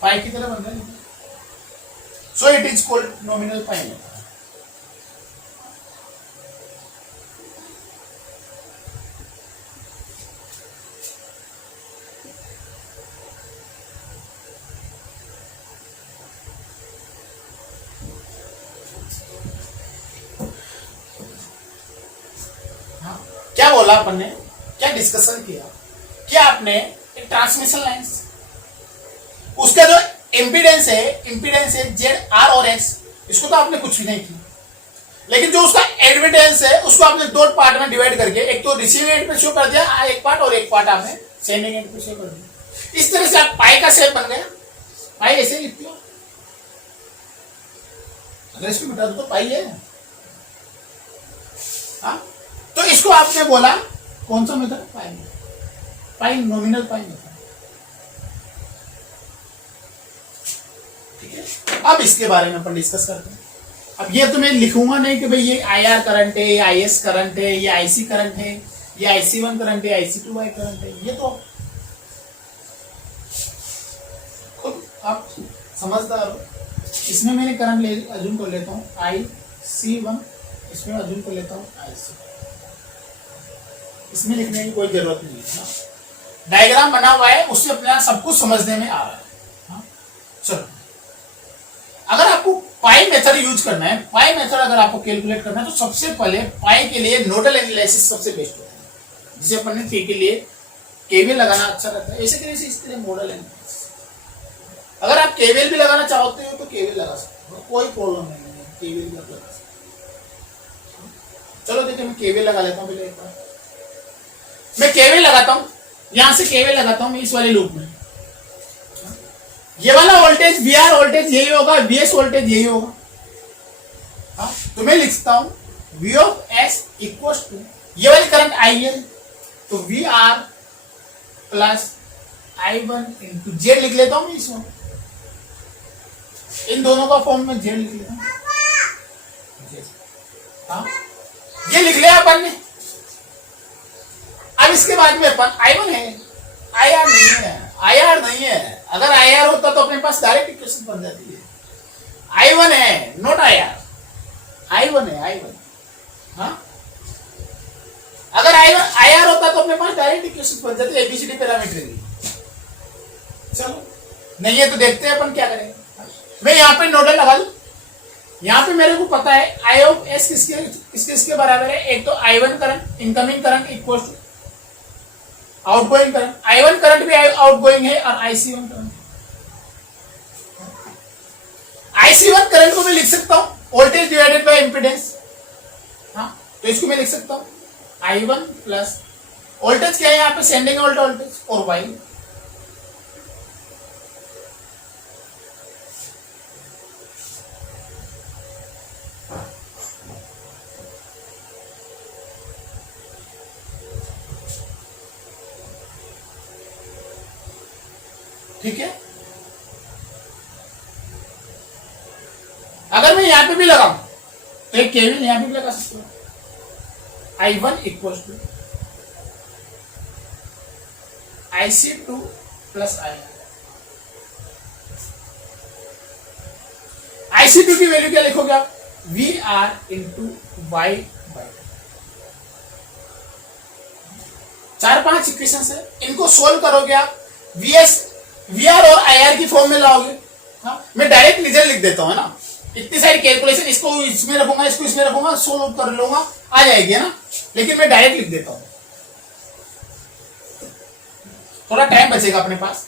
पाई की तरह बन रहा है। So it is called nominal pi method. हाँ, क्या बोला अपन ने, क्या डिस्कशन किया कि आपने एक ट्रांसमिशन लाइन, उसका जो इम्पीडेंस है जेड आर और एक्स, इसको तो आपने कुछ भी नहीं किया, लेकिन जो उसका एडमिटेंस है उसको आपने दो पार्ट में डिवाइड करके एक तो रिसीविंग एंड पे शो कर दिया एक पार्ट, और एक पार्ट आपने सेंडिंग एंड पे शो कर दिया। इस तरह से आप पाई का शेप बन गया। पाई ऐसे लिखती हो, अगर इसको मिटा दो तो पाई है। हाँ, तो इसको आपने बोला कौन सा मेथड, पाई नॉमिनल पाई मेथड। ठीक है, अब इसके बारे में अपन डिस्कस करते हैं। अब ये तो मैं लिखूंगा नहीं कि भाई ये आईआर करंट है, ये आईएस करंट है, ये आईसी करंट है, ये आईसी1 करंट है, आईसी2 करंट है। ये तो खुद आप समझदार हो। इसमें मैंने करंट ले अज्यूम कर लेता हूँ आईसी1, इसमें अज्यूम कर लेता हूँ आईसी। इसमें लिखने की कोई जरूरत नहीं है। डायग्राम बना हुआ है, उससे अपना सब कुछ समझने में आ रहा है। हाँ? चलो, अगर आपको पाई मेथड यूज करना है, पाई मेथड अगर आपको कैलकुलेट करना है, तो सबसे पहले पाई के लिए नोडल एनालिसिस सबसे बेस्ट होता है, जिसे अपन ने टी के लिए केवीएल लगाना अच्छा रहता है। ऐसे तरह से इस तरह नोडल एनालिसिस, अगर आप केवीएल भी लगाना चाहते हो तो केवीएल लगा सकते हो, कोई प्रॉब्लम नहीं है, केवीएल भी आप लगा सकते हो। चलो देखिए, मैं केवीएल लगा लेता हूँ। पहले एक बार मैं केवीएल लगाता हूँ, यहां से केवीएल लगाता हूं मैं इस वाले लूप में। ये वाला वोल्टेज वीआर वोल्टेज यही होगा, वीएस वोल्टेज यही होगा। हाँ, तो मैं लिखता हूं V of S equal to, ये वाली करंट आई है तो V R plus I one into Z लिख लेता हूं मैं इसमें। इन दोनों का फॉर्म में जेड लिख लेता हूं। हाँ, ये लिख लिया अपन ने। अब इसके बाद में अपन I1 है, IR नहीं है, IR नहीं है। अगर IR होता तो अपने पास डायरेक्ट इक्वेशन बन जाती है। I1 है, नॉट IR, I1 है, I1। हाँ, अगर IR होता तो अपने पास डायरेक्ट इक्वेशन बन जाती है ABCD पैरामीटर की। चलो नहीं है तो देखते हैं अपन क्या करेंगे। मैं यहाँ पे नोडल लगा दूं, यहाँ पे मेरे को पता है आई ऑफ एस किसके बराबर है। एक तो I1 current incoming current equal to outgoing current, I1 current भी आउटगोइंग है और IC1 करंट। IC1 करंट को मैं लिख सकता हूं वोल्टेज डिवाइडेड बाय इंपीडेंस। हाँ, तो इसको मैं लिख सकता हूं I1 प्लस वोल्टेज क्या है यहाँ पे सेंडिंग वोल्टेज और वाई। ठीक है, अगर मैं यहां पे भी लगाऊं तो एक केवीएल यहां पे भी लगा सकता हूं। I1 equal to IC2 plus IC2 की वैल्यू क्या लिखोगे आप, VR into Y by. 4-5 equation है, इनको सोल्व करोगे आप VR और IR की फॉर्म में लाओगे। हाँ, मैं डायरेक्ट रिजल्ट लिख देता हूं ना, इतनी सारी कैलकुलेशन, इसको इसमें रखूंगा इसको इसमें रखूंगा सोल्व कर लूंगा आ जाएगी है ना, लेकिन मैं डायरेक्ट लिख देता हूं, थोड़ा टाइम बचेगा अपने पास।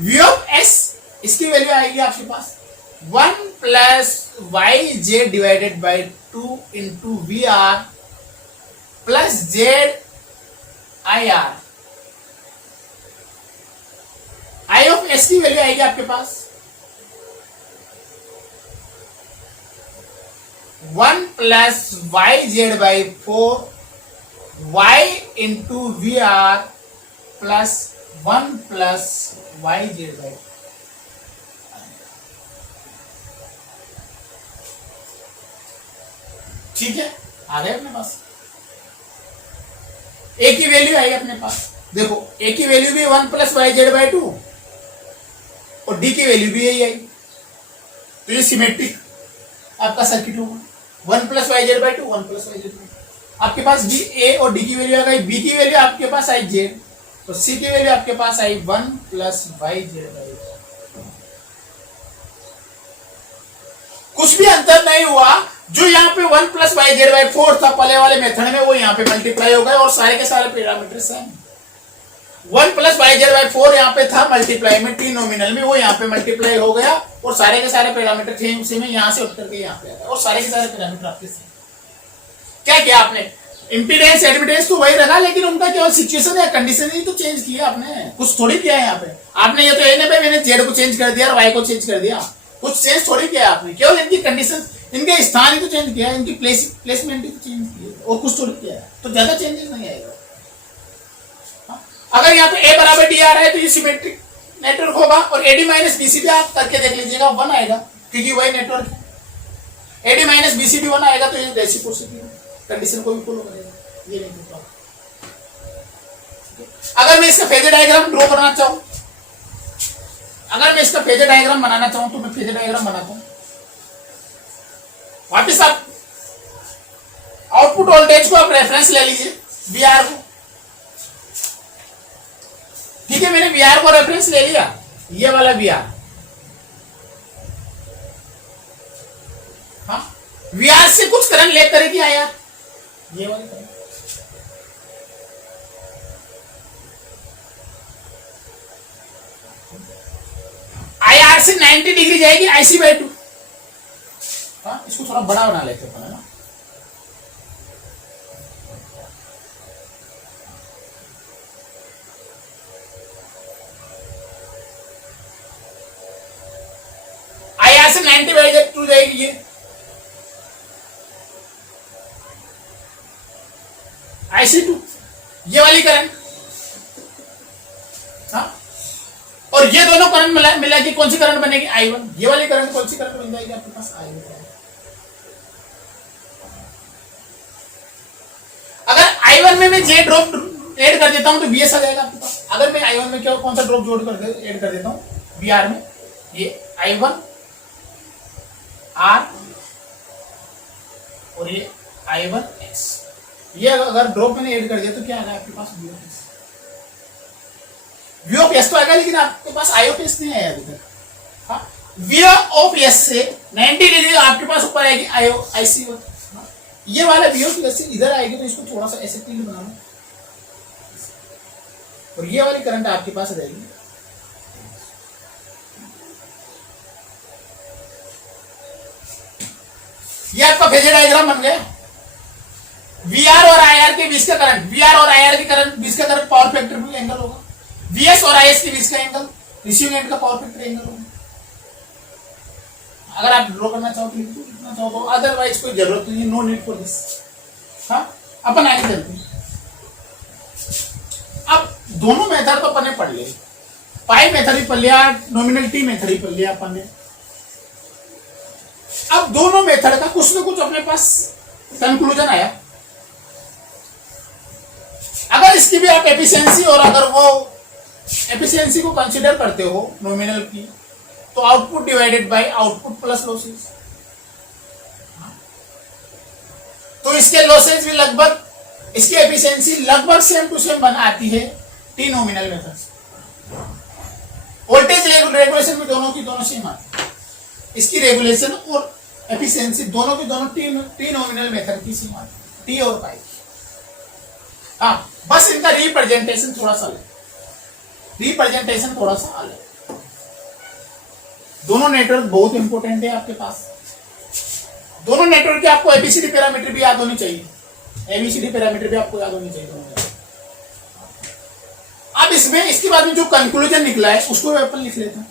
V ऑफ S इसकी वैल्यू आएगी आपके पास 1 plus Y Z divided by 2 into VR plus Z IR। I of S की वैल्यू आएगी आपके पास 1 plus Y Z by 4 y into VR plus 1 plus Y Z by. ठीक है, आ गए अपने पास। ए की वैल्यू आई अपने पास, देखो ए की वैल्यू भी 1 प्लस वाई जेड बाई 2 और डी की वैल्यू भी यही आई, तो ये सिमेट्रिक आपका सर्किट होगा। 1 plus Y Z by 2 1 plus Y Z by 2। आपके पास बी ए और डी की वैल्यू आ गई, बी की वैल्यू आपके पास आई जेड, तो सी की वैल्यू आपके पास आई 1 प्लस वाई जेड बाई। कुछ भी अंतर नहीं हुआ, जो यहाँ पे 1 प्लस वाई जेड बाई 4 था पहले वाले मेथड में, वो यहाँ पे मल्टीप्लाई हो गए और सारे के सारे parameter same. 1 plus Y Z by 4 यहाँ पे था मल्टीप्लाई में टी नॉमिनल में, वो यहाँ पे मल्टीप्लाई हो गया और सारे के सारे पैरामीटर सेम उसी में, यहाँ से उठ करके यहाँ पे आता और सारे के सारे पैरामीटर आपके सेम। क्या किया आपने, इंपीडेंस एडमिटेंस तो वही रखा, लेकिन उनका केवल सिचुएशन या कंडीशन ही तो चेंज किया आपने, कुछ थोड़ी किया है यहाँ पे आपने। ये तो ये नहीं मैंने जेड को चेंज कर दिया और वाई को चेंज कर दिया, कुछ चेंज थोड़ी किया आपने, केवल इनकी कंडीशन, इनके स्थान ही तो चेंज किया, इनकी प्लेसमेंट ही तो चेंज की और कुछ थोड़ी किया है, तो ज्यादा चेंजेस नहीं आएगा। अगर यहाँ पे ए बराबर डी आ रहा है तो ये सिमेट्रिक नेटवर्क होगा, और एडी माइनस बीसी भी आप करके देख लीजिएगा 1 आएगा, क्योंकि वही नेटवर्क है। एडी माइनस बीसी भी 1 आएगा, तो ये रेसिप्रोसिटी कंडीशन को भी फॉलो करेगा, ये नहीं होता। अगर मैं इसका फेजर डायग्राम ड्रॉ करना चाहूं, अगर मैं इसका फेजर डायग्राम बनाना चाहूं तो मैं फेजर डायग्राम बनाता हूं। वापिस आप आउटपुट वोल्टेज को आप रेफरेंस ले लीजिए VR को, ठीक है, मैंने VR को रेफरेंस ले लिया, ये वाला VR। हाँ, VR से कुछ करंट ले करेगी आया, ये वाला करंट। IR से 90 डिग्री जाएगी IC बाई 2। हाँ, इसको थोड़ा बड़ा बना लेते हैं ना, IR से 90 बाई 2 जाएगी ये IC2, ये वाली करंट। हाँ, और ये दोनों करंट मिला के कौन सी करंट बनेगी I1, ये वाली करंट कौन सी करंट बन जाएगी आपके पास I1। अगर I1 में मैं J ड्रॉप ऐड कर देता हूं तो VS आ जाएगा आपके पास। अगर मैं I1 में क्या कौन सा ड्रॉप ऐड कर देता हूं VR में, ये I1 R और ये I1 X, ये अगर ड्रॉप मैंने ऐड कर दिया तो क्या आ रहा है आपके पास VS। वी ऑफ एस तो आएगा, लेकिन आपके पास आई ऑफ एस नहीं आया अभी तक। हाँ, वी ऑफ एस से 90 डिग्री आपके पास ऊपर आएगी आई सी। ये वाला वी ऑफ एस से इधर आएगी, तो इसको थोड़ा सा ऐसे टिल्ड बना लो, और ये वाली करंट आपके पास रहेगी। ये आपका फेजर डायग्राम बन गया। वी आर और आई आर के बीच का करंट, वी आर और आई आर के करंट बीच का करंट पावर फैक्टर भी एंगल होगा। वी एस और आई एस के बीच का एंगल रिसीविंग एंड का पावर फैक्टर एंगल होगा। अगर आप ड्रॉ करना चाहो तो लिखना चाहो तो, अदरवाइज कोई जरूरत नहीं, नो नीड फॉर दिस। हाँ, अपन आगे चलते हैं। अब दोनों मेथड तो अपन ने पढ़ लिए, पाई मेथड ही पढ़ लिया, नॉमिनल टी मेथड ही पढ़ लिया अपन ने। अब दोनों मेथड का कुछ ना कुछ अपने पास कंक्लूजन आया। अगर इसकी भी आप एफिशिएंसी, और अगर वो एफिशिएंसी को कंसीडर करते हो नॉमिनल की, तो output divided by output plus losses, तो इसके लॉसेस भी लगभग, इसकी एफिशिएंसी लगभग सेम टू सेम बन आती है टी नॉमिनल मेथड से। वोल्टेज रेगुलेशन में दोनों की दोनों सेम आती है, इसकी रेगुलेशन और एफिशिएंसी दोनों की दोनों टी नॉमिनल मेथड की सेम आती है, टी और पाई। हाँ, बस इनका रिप्रेजेंटेशन थोड़ा सा अलग, रिप्रेजेंटेशन थोड़ा सा अलग। दोनों नेटवर्क बहुत इंपॉर्टेंट है आपके पास। दोनों नेटवर्क के आपको एबीसीडी पैरामीटर भी याद होनी चाहिए, एबीसीडी पैरामीटर भी आपको याद होनी चाहिए। अब इसमें इसके बाद में जो कंक्लूजन निकला है उसको अपन लिख लेते हैं,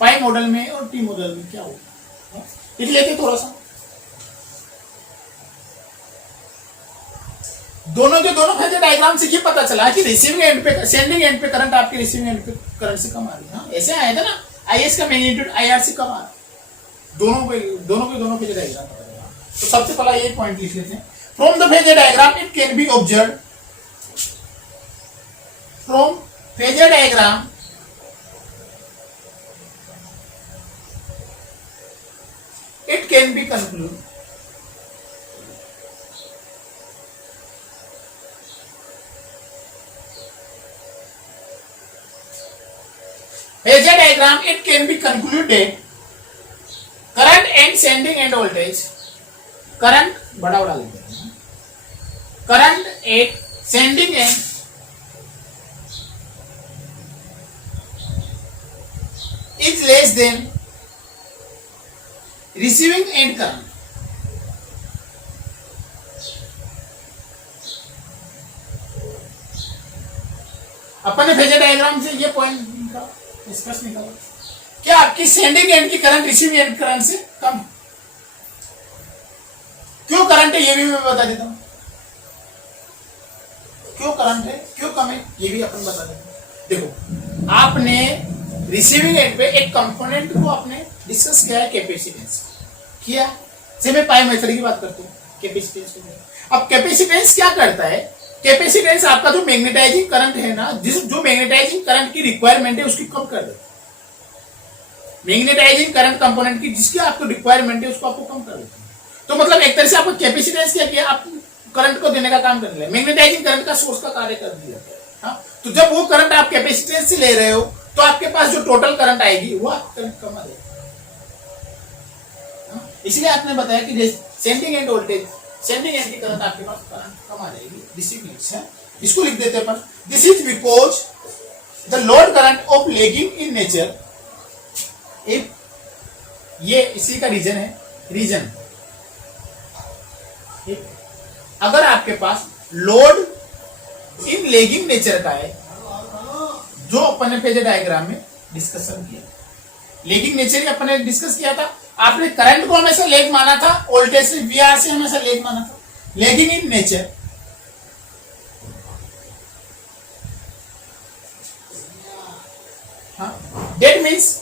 पाई मॉडल में और टी मॉडल में क्या होगा लिख लेते थोड़ा सा। दोनों के दोनों फेजर डायग्राम से ये पता चला कि रिसीविंग एंड पे, सेंडिंग एंड पे करंट आपके रिसीविंग एंड पे करंट से कम आ रही है। ऐसे आया था ना, आईएस का मैग्नीट्यूड आईआर से कम आ रहा है। दोनों फेजर डायग्राम। तो सबसे पहला ये पॉइंट लिख लेते हैं, from the phasor diagram it can be observe, from phasor diagram it can be conclude phasor diagram it can be concluded current and sending end voltage, current बड़ा बड़ा लिखते हैं, current at sending end is less than receiving end current। अपन ने फेजर डायग्राम से ये पॉइंट डिस्कस निकाला, क्या आपकी सेंडिंग एंड की करंट रिसीविंग एंड करंट से कम है। क्यों करंट है ये भी मैं बता देता हूं, क्यों करंट है क्यों कम है ये भी अपन बता देते हैं। देखो, आपने रिसीविंग एंड पे एक कंपोनेंट को आपने डिस्कस किया है, कैपेसिटेंस किया। से मैं पाई मेथड की बात करता हूं, कैपेसिटेंस को। अब कैपेसिटेंस क्या करता है, कैपेसिटेंस आपका जो मैग्नेटाइजिंग करंट है ना, जो मैग्नेटाइजिंग करंट की रिक्वायरमेंट है उसकी कम कर देता है। मैग्नेटाइजिंग करंट कंपोनेंट की जिसकी आपको रिक्वायरमेंट है उसको आपको कम कर देता है। तो मतलब एक तरह से आपको कैपेसिटेंस क्या किया, आप करंट को देने का काम कर लिया, मैग्नेटाइजिंग करंट का सोर्स का कार्य कर दिया। हाँ, तो जब वो करंट आप कैपेसिटेंस से ले रहे हो तो आपके पास जो टोटल करंट आएगी वो आपका करंट कम आ जाएगी। इसलिए आपने बताया कि sending end voltage, sending end की करंट आपके पास करंट कम आ जाएगी, रिसीविंग है। इसको लिख देते हैं, this is because the load current of lagging in nature, if ये इसी का रीजन है, रीजन अगर आपके पास लोड इन लैगिंग नेचर का है, जो अपन ने फेजर डायग्राम में डिस्कशन किया, लैगिंग नेचर ही अपन ने डिस्कस किया था। आपने करंट को हमेशा लेग माना था, वोल्टेज से वीआर से हमेशा लेग माना था, लैगिंग इन नेचर। हाँ, that means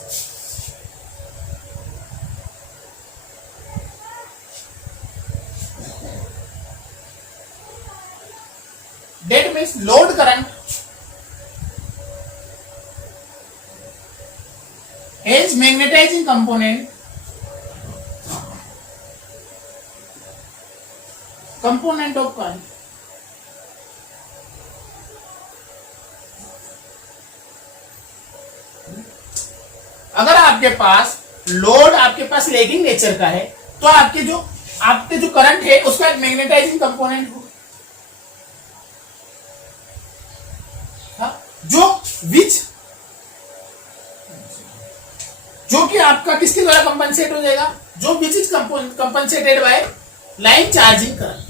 load current has magnetizing component of current आपके पास लोड आपके पास लेगिंग नेचर का है तो आपके जो करंट है उसका एक मैग्नेटाइजिंग कंपोनेंट हो, जो कि आपका किसके द्वारा कंपनसेट हो जाएगा, जो which is compensated by line charging current,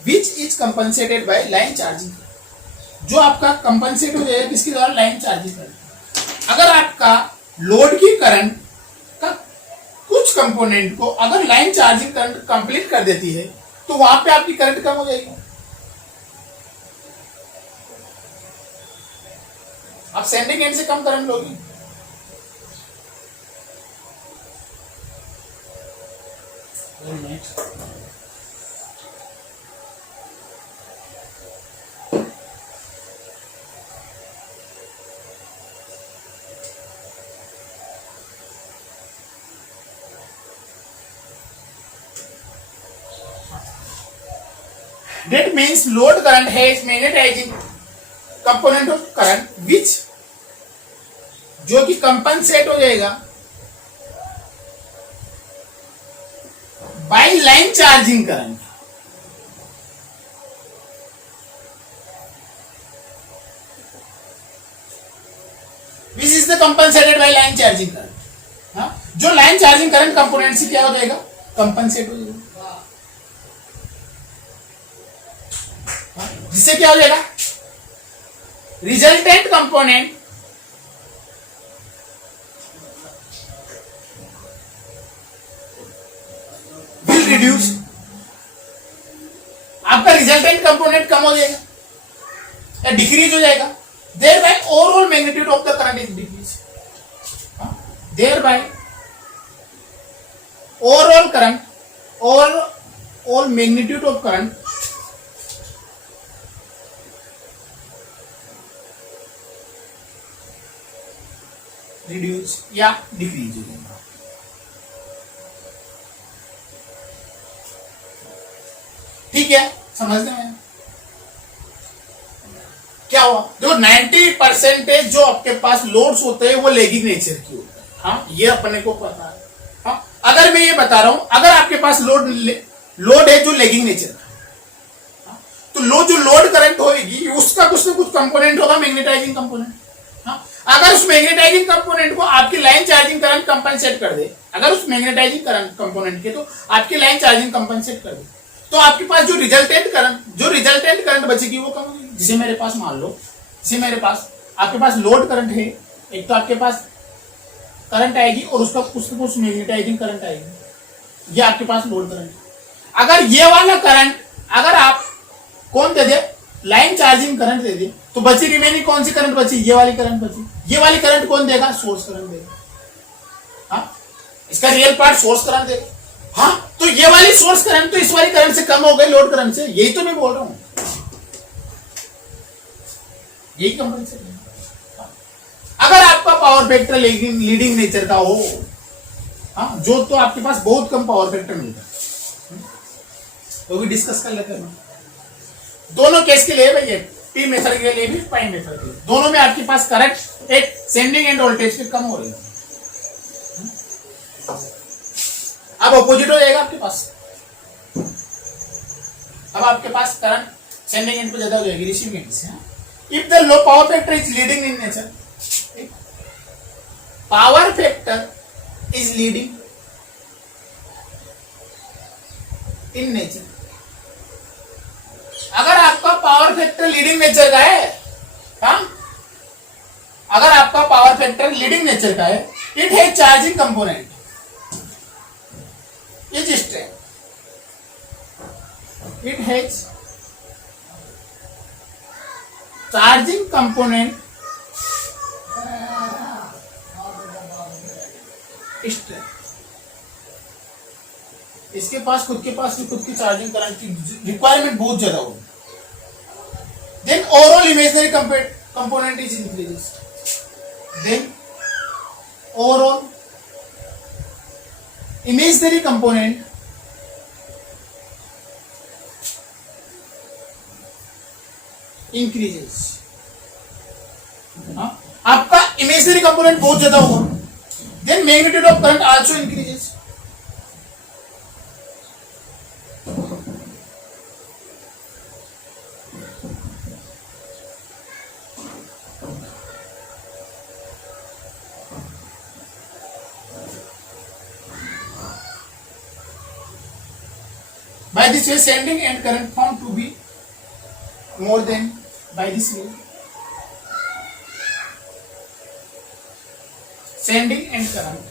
which is compensated by line charging current, जो आपका कंपनसेट हो जाएगा किसके द्वारा, लाइन चार्जिंग करंट। अगर आपका लोड की करंट का कुछ कंपोनेंट को अगर लाइन चार्जिंग करंट कंप्लीट कर देती है तो वहां पे आपकी करंट कम हो जाएगी, आप सेंडिंग एंड से कम करंट लोगे। That means load current has magnetizing component of current which जो कि कंपनसेट हो जाएगा by line charging current. Which is the compensated by line charging current, जो लाइन चार्जिंग करंट कंपोनेंट से क्या हो जाएगा, कंपनसेट हो जाएगा, जिससे क्या हो जाएगा, रिजल्टेंट कंपोनेंट विल रिड्यूस, आपका रिजल्टेंट कंपोनेंट कम हो जाएगा या डिक्रीज हो जाएगा, thereby overall magnitude of the current is decrease, thereby overall current overall magnitude of current reduce या डिक्रीज हो जाएगा। ठीक है, समझते हैं क्या हुआ, देखो 90% जो आपके पास लोड्स होते हैं वो लेगिंग नेचर की होता है, हाँ ये अपने को पता है। हाँ, अगर मैं ये बता रहा हूं अगर आपके पास लोड है जो लेगिंग नेचर का, तो जो लोड करंट होगी उसका कुछ ना कुछ कंपोनेंट होगा मैग्नेटाइजिंग कंपोनेंट। अगर उस मैग्नेटाइजिंग कंपोनेंट को आपकी लाइन चार्जिंग करंट कंपनसेट कर दे, अगर उस मैग्नेटाइजिंग करंट कंपोनेंट के तो आपकी लाइन चार्जिंग कंपनसेट कर दे, तो आपके पास जो रिजल्टेंट करंट बचेगी वो कम होगी। जिसे मेरे पास मान लो, जिसे मेरे पास आपके पास लोड करंट है, एक तो आपके पास करंट आएगी और उसका कुछ ना कुछ मैग्नेटाइजिंग करंट आएगी, ये आपके पास लोड करंट। अगर ये वाला करंट अगर आप कौन दे दे, लाइन चार्जिंग करंट दे दे, तो बची रिमेनिंग कौन सी करंट बची, ये वाली करंट बची। ये वाली करंट कौन देगा, सोर्स करंट देगा, हाँ इसका रियल पार्ट सोर्स करंट देगा। हाँ तो ये वाली सोर्स करंट तो इस वाली करंट से कम हो गई लोड करंट से, यही तो मैं बोल रहा हूं, यही कंपनसेट है। अगर आपका पावर फैक्टर लीडिंग नेचर का हो, हाँ जो तो आपके पास बहुत कम पावर फैक्टर मिलता है, तो भी डिस्कस कर लेते हैं दोनों केस के लिए भैया, पी मेथड के लिए भी पाई मेथड के लिए, दोनों में आपके पास करंट एक सेंडिंग एंड वोल्टेज पे कम हो रही है। अब अपोजिट हो जाएगा आपके पास, अब आपके पास करंट सेंडिंग एंड पे ज्यादा हो जाएगी, रिसीविंग एंड से। If the low power factor is leading in nature, power factor is leading in nature, अगर आपका पावर फैक्टर लीडिंग नेचर का है, हाँ अगर आपका पावर फैक्टर लीडिंग नेचर का है, इट है charging component is strength, it has charging component strength, इसके पास खुद की चार्जिंग करंट की रिक्वायरमेंट बहुत ज्यादा होगी, then overall imaginary component is increases, then overall imaginary component increases. आपका इमेजिनरी कंपोनेंट बहुत ज्यादा होगा, then magnitude of current also increases. By this way, sending end current found to be more than by this way. Sending end current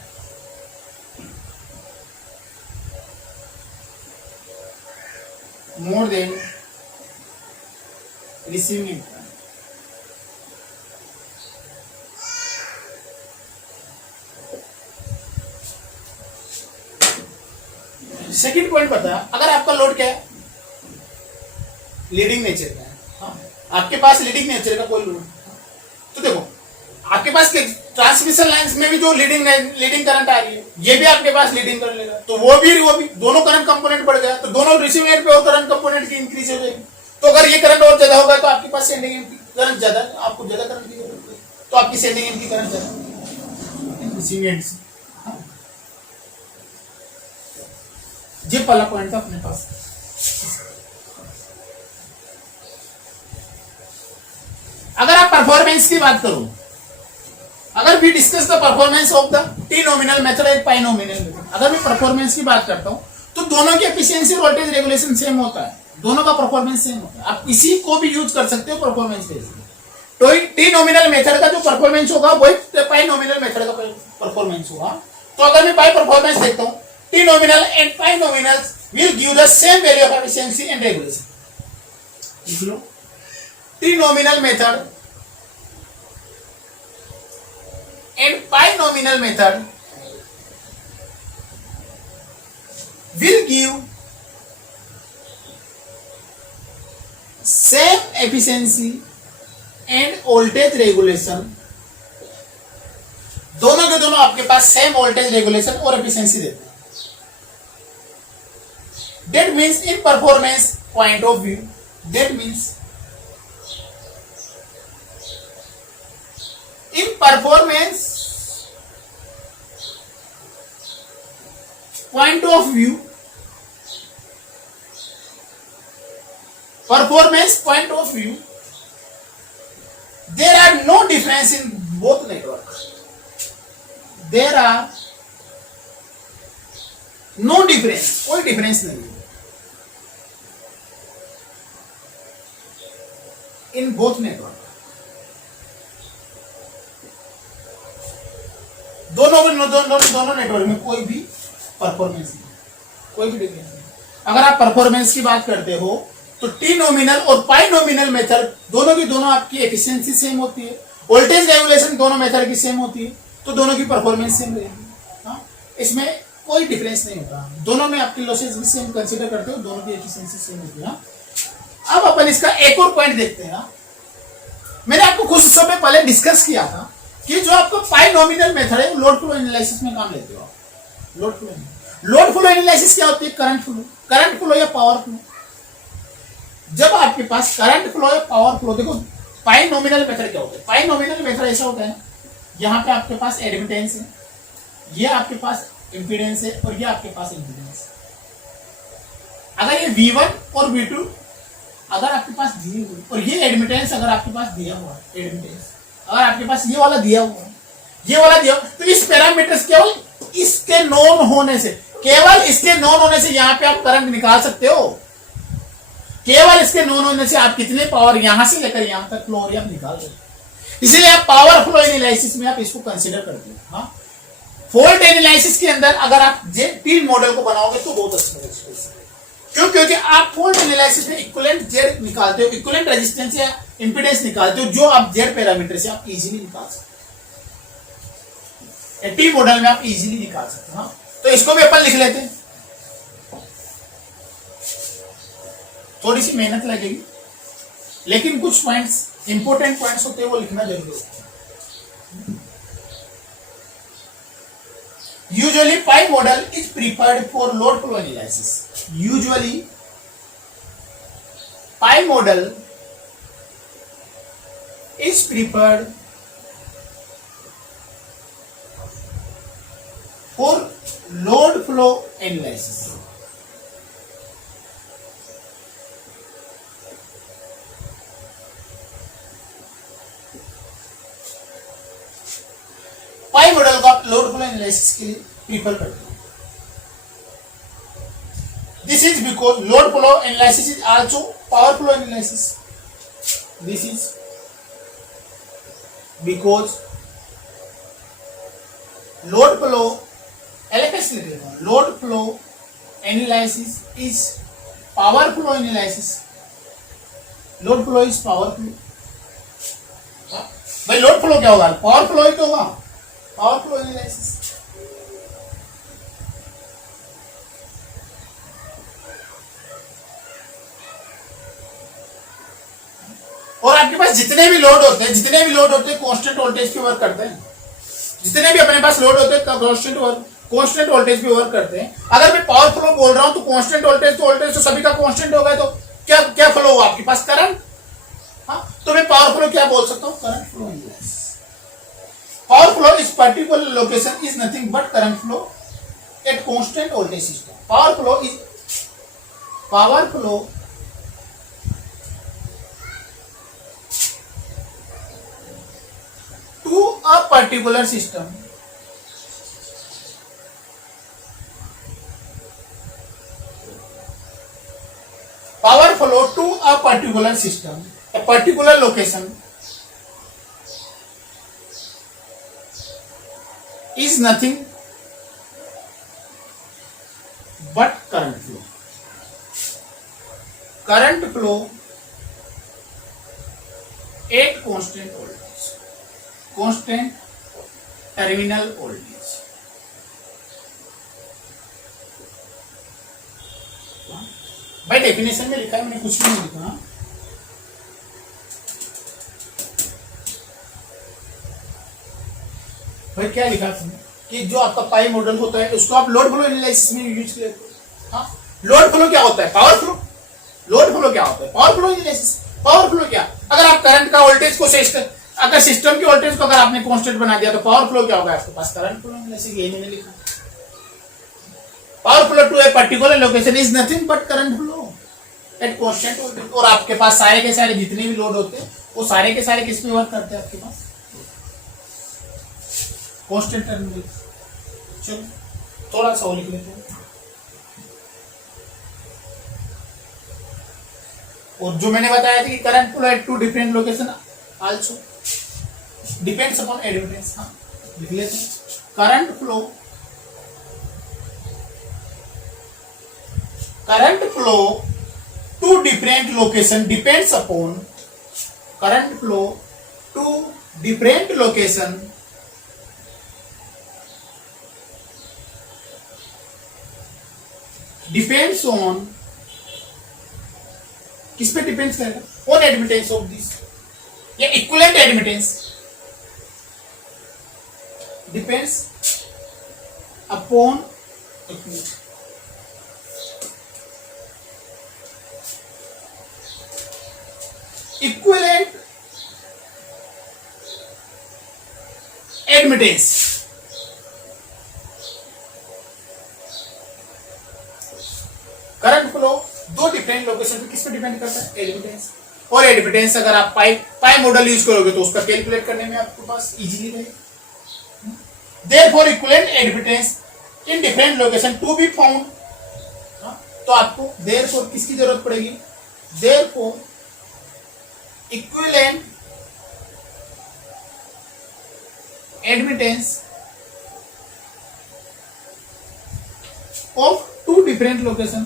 more than receiving end current. Second point बताया, अगर आपका लोड क्या है, लीडिंग नेचर का है, हाँ, आपके पास लीडिंग नेचर का कोई लोड, तो देखो आपके पास ट्रांसमिशन लाइंस में भी जो लीडिंग करंट आ रही है, ये भी आपके पास लीडिंग कर लेगा, तो वो भी दोनों करंट कंपोनेंट बढ़ गया, तो दोनों रिसीविंग एंड पे और करंट कंपोनेंट की इंक्रीज हो जाएगी। तो अगर ये करंट और ज्यादा होगा तो आपके पास सेंडिंग एंड की करंट ज्यादा, आपको ज्यादा करंट की जरूरत है, तो आपकी सेंडिंग एंड की करंट ज्यादा रिसीविंग एंड से। ये पहला पॉइंट था अपने पास। अगर आप परफॉर्मेंस की बात करो, अगर we discuss the performance of the T nominal method and pi nominal method, अगर मैं परफॉर्मेंस की बात करता हूं तो दोनों की एफिशिएंसी और वोल्टेज रेगुलेशन सेम होता है, दोनों का परफॉर्मेंस सेम होता है, आप इसी को भी यूज कर सकते हो परफॉर्मेंस बेस। तो टी नॉमिनल मेथड का जो परफॉर्मेंस होगा वही पाई नॉमिनल मेथड का परफॉर्मेंस होगा। तो अगर मैं पाई परफॉर्मेंस देखता हूं, T nominal and pi nominal will give the same value of efficiency and regulation. T-nominal method and pi-nominal method will give same efficiency and voltage regulation. दोनों के दोनों आपके पास सेम वोल्टेज रेगुलेशन और एफिशिएंसी देते हैं। That means in performance point of view, that means in performance point of view, there are no difference in both networks. There are no difference, कोई डिफरेंस नहीं है इन बोथ नेटवर्क, दोनों नेटवर्क में कोई भी परफॉर्मेंस नहीं, कोई भी डिफरेंस नहीं। अगर आप परफॉर्मेंस की बात करते हो तो टी नॉमिनल और पाई नॉमिनल मेथड दोनों की दोनों आपकी एफिशिएंसी सेम होती है, वोल्टेज रेगुलेशन दोनों मेथड की सेम होती है, तो दोनों की परफॉर्मेंस सेम रहेगी। हाँ, इसमें कोई डिफरेंस नहीं होता, दोनों में आपके लॉसेस भी सेम कंसीडर करते हो, दोनों की एफिशिएंसी सेम होती है। अब अपन इसका एक और पॉइंट देखते हैं। मैंने आपको कुछ समय पहले डिस्कस किया था कि जो आपको पाई नॉमिनल मेथड है लोड फ्लो एनालिसिस में काम लेते हो। लोड फ्लो एनालिसिस क्या होती है? करंट फ्लो या पावर फ्लो। जब आपके पास करंट फ्लो या पावर फ्लो, देखो पाई नॉमिनल मेथड क्या होता है? पाई नॉमिनल मेथड ऐसा होता है, यहाँ पे आपके पास एडमिटेंस है, ये आपके पास इंपीडेंस है और ये आपके पास इंपीडेंस है। अगर ये V1 और V2 अगर आपके पास दिए हुए और ये एडमिटेंस अगर आपके पास दिया हुआ है, एडमिटेंस अगर आपके पास ये वाला दिया हुआ है, ये वाला दिया हुआ, तो इस पैरामीटर्स केवल इसके नॉन होने से, केवल इसके नॉन होने से यहाँ पे आप करंट निकाल सकते हो। केवल इसके नॉन होने से आप कितने पावर यहां से लेकर यहां तक फ्लो आप निकाल सकते। इसीलिए आप पावर फ्लो एनालिसिस में आप इसको कंसीडर करते हो। हाँ, फॉल्ट एनालिसिस के अंदर अगर आप जेड मॉडल को बनाओगे तो बहुत अच्छा है। क्यों? क्योंकि आप फॉल्ट एनालिसिस में इक्विवेलेंट जेड निकालते हो, इक्विवेलेंट रेजिस्टेंस या इंपीडेंस निकालते हो, जो आप जेड पैरामीटर से आप इजीली निकाल सकते हो। टी मॉडल में आप इजीली निकाल सकते हो। हाँ, तो इसको भी अपन लिख लेते हैं, थोड़ी सी मेहनत लगेगी, लेकिन कुछ पॉइंट्स इंपॉर्टेंट पॉइंट्स होते हैं वो लिखना जरूरी है। Usually pi model is preferred for load flow analysis. Usually pi model is preferred for load flow analysis. Pi model का लोड फ्लो एनालिसिस के लिए प्रीफर करते हैं. This is because load flow analysis is also power flow analysis. This is because load flow LFS लिखेगा. Load flow analysis is power flow analysis. Load flow is power flow. भाई लोड फ्लो क्या होगा? पावर फ्लो ही तो होगा. Power flow analysis. और आपके पास जितने भी लोड होते हैं कांस्टेंट वोल्टेज पे वर्क करते हैं. जितने भी अपने पास लोड होते हैं कांस्टेंट वोल्टेज पे वर्क करते हैं. अगर मैं पावर फ्लो बोल रहा हूं तो कांस्टेंट वोल्टेज तो सभी का कांस्टेंट होगा. तो क्या क्या फ्लो होगा आपके पास? करंट. हाँ, तो मैं पावर फ्लो क्या बोल सकता हूं? Current flow analysis. Power flow is particular location is nothing but current flow at constant voltage system. Power flow to a particular system. Power flow to a particular system, a particular location is nothing but current flow. Current flow at constant voltage, constant terminal voltage. भाई डेफिनेशन में लिखा है, मैंने कुछ भी नहीं लिखा. भाई क्या लिखा है कि जो आपका पाई मॉडल होता है उसको आप लोड फ्लो एनालिसिस में यूज करते हो. हाँ, लोड फ्लो क्या होता है? Power flow. लोड फ्लो क्या होता है? Power flow analysis. Power flow क्या? अगर आप करंट का वोल्टेज को अगर सिस्टम के वोल्टेज को अगर आपने कांस्टेंट बना दिया तो पावर फ्लो क्या होगा आपके पास? Current flow analysis. यही मैंने लिखा. Power flow to a particular location is nothing but current flow at constant voltage. और आपके पास सारे के सारे जितने भी लोड होते हैं वो सारे के सारे किस पे वर्क करते हैं? आपके पास कांस्टेंट टर्मिनल. चलो थोड़ा सा लिख लेते हैं. और जो मैंने बताया था कि current flow at two different location also depends upon admittance. हाँ, लिख लेते हैं. Current flow to different location depends upon. Current flow to different location depends on. किस पे डिपेंड्स करेगा? On admittance of this. या equivalent admittance depends upon equivalent admittance. Current flow दो डिफरेंट लोकेशन पे किस पे डिपेंड करता है? एडमिटेंस. और एडमिटेंस अगर आप पाई मॉडल यूज करोगे तो उसका कैलकुलेट करने में आपके पास इजीली रहेगा. Therefore equivalent admittance in different location to be found. तो आपको देयरफॉर किसकी जरूरत पड़ेगी? Therefore equivalent admittance of two different location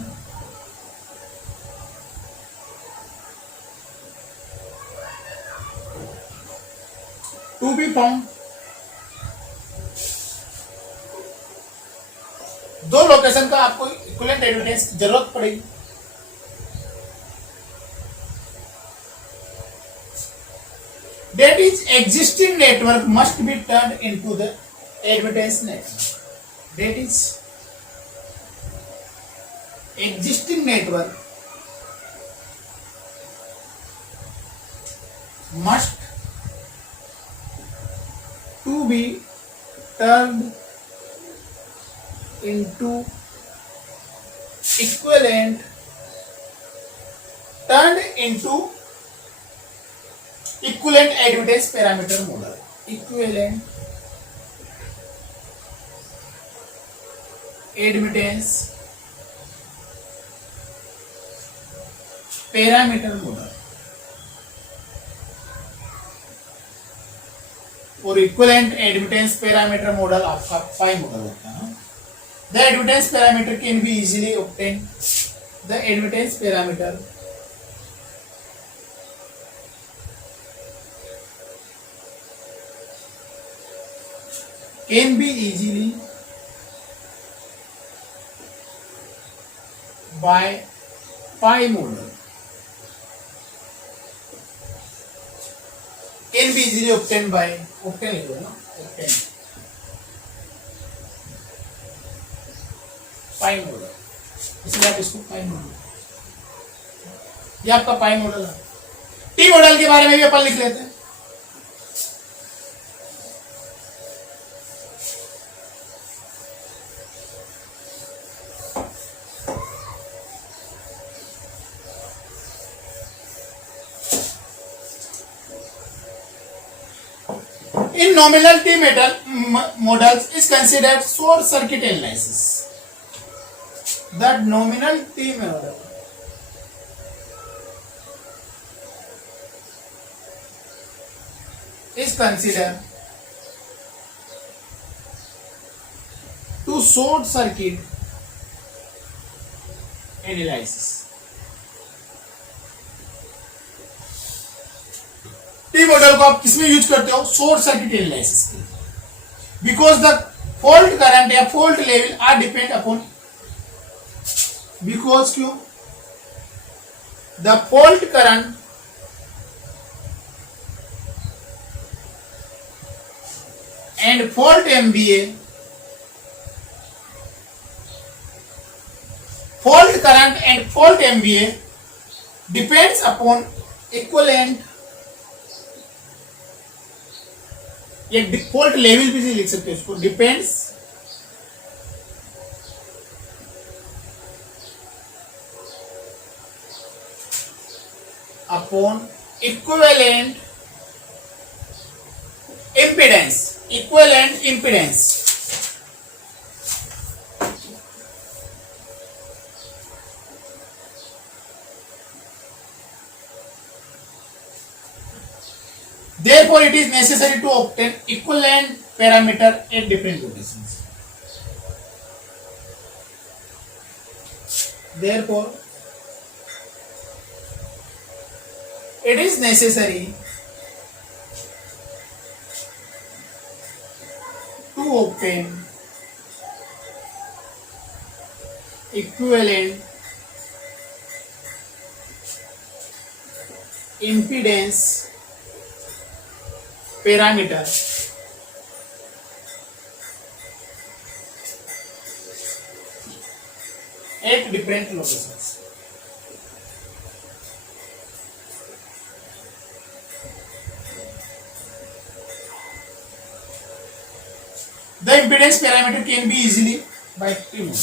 to be found. दो लोकेशन का आपको इक्विवेलेंट एडमिटेंस की जरूरत पड़ेगी. That is existing network must be turned into the admittance network. That is existing network must to be turned into equivalent turned into equivalent admittance parameter model. Equivalent admittance parameter model और इक्विवेलेंट एडमिटेंस पैरामीटर मॉडल आपका पाई मॉडल होता है। The admittance parameter can be easily obtain. The admittance parameter can be easily by pi model can be easily obtained by obtain लिखो ना obtain पाई मॉडल, इसलिए आप इसको पाई मॉडल, ये आपका पाई मॉडल है। टी मॉडल के बारे में भी अपन लिख लेते हैं। In nominal T models is considered short circuit analysis. That nominal T model is considered to short circuit analysis. T model को आप किसमें यूज करते हो? शॉर्ट सर्किट एनालिसिस के, बिकॉज द फॉल्ट करंट या fault level are depend upon, because क्यों? The fault current and fault MVA, fault current and fault MVA depends upon equivalent, एक डिफॉल्ट लेवल भी लिख सकते हो उसको, depends upon equivalent impedance, equivalent impedance. Therefore, it is necessary to obtain equivalent parameter at different locations. Therefore, it is necessary to obtain equivalent impedance parameter at different locations. The impedance parameter can be easily by T model.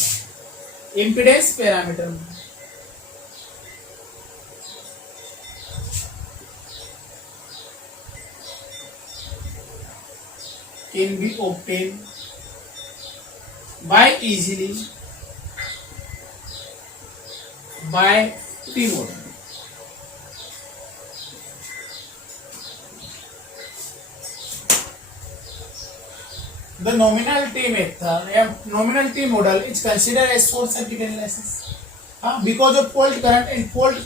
Impedance parameter can be obtained by easily by T model. The nominal T method या nominal T model is considered as short circuit analysis because of fault current and fault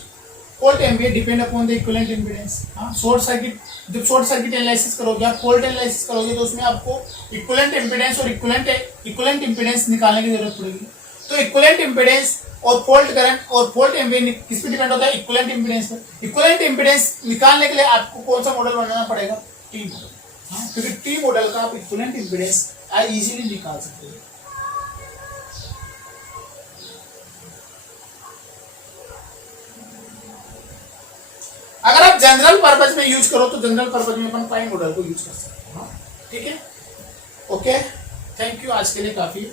MVA depend upon the equivalent impedance. Short circuit, जब शॉर्ट सर्किट एनालिसिस करोगे, आप फॉल्ट एनालिसिस करोगे, तो उसमें आपको इक्विवेलेंट इंपीडेंस और इक्विवेलेंट इंपीडेंस निकालने की जरूरत पड़ेगी। तो इक्विवेलेंट इंपीडेंस और फॉल्ट करंट और फॉल्ट एमवीए किस पे डिपेंड होता है? इक्विवेलेंट इंपीडेंस पर। इक्विवेलेंट इंपीडेंस निकालने के लिए आपको कौन सा मॉडल बनाना पड़ेगा? टी मॉडल, क्योंकि टी मॉडल का आप इक्विवेलेंट इंपीडेंस इजीली निकाल सकते हो। अगर आप जनरल पर्पज में यूज करो तो जनरल पर्पज में अपन पाई मॉडल को यूज कर सकते हैं। ठीक है, ओके, थैंक यू, आज के लिए काफी है।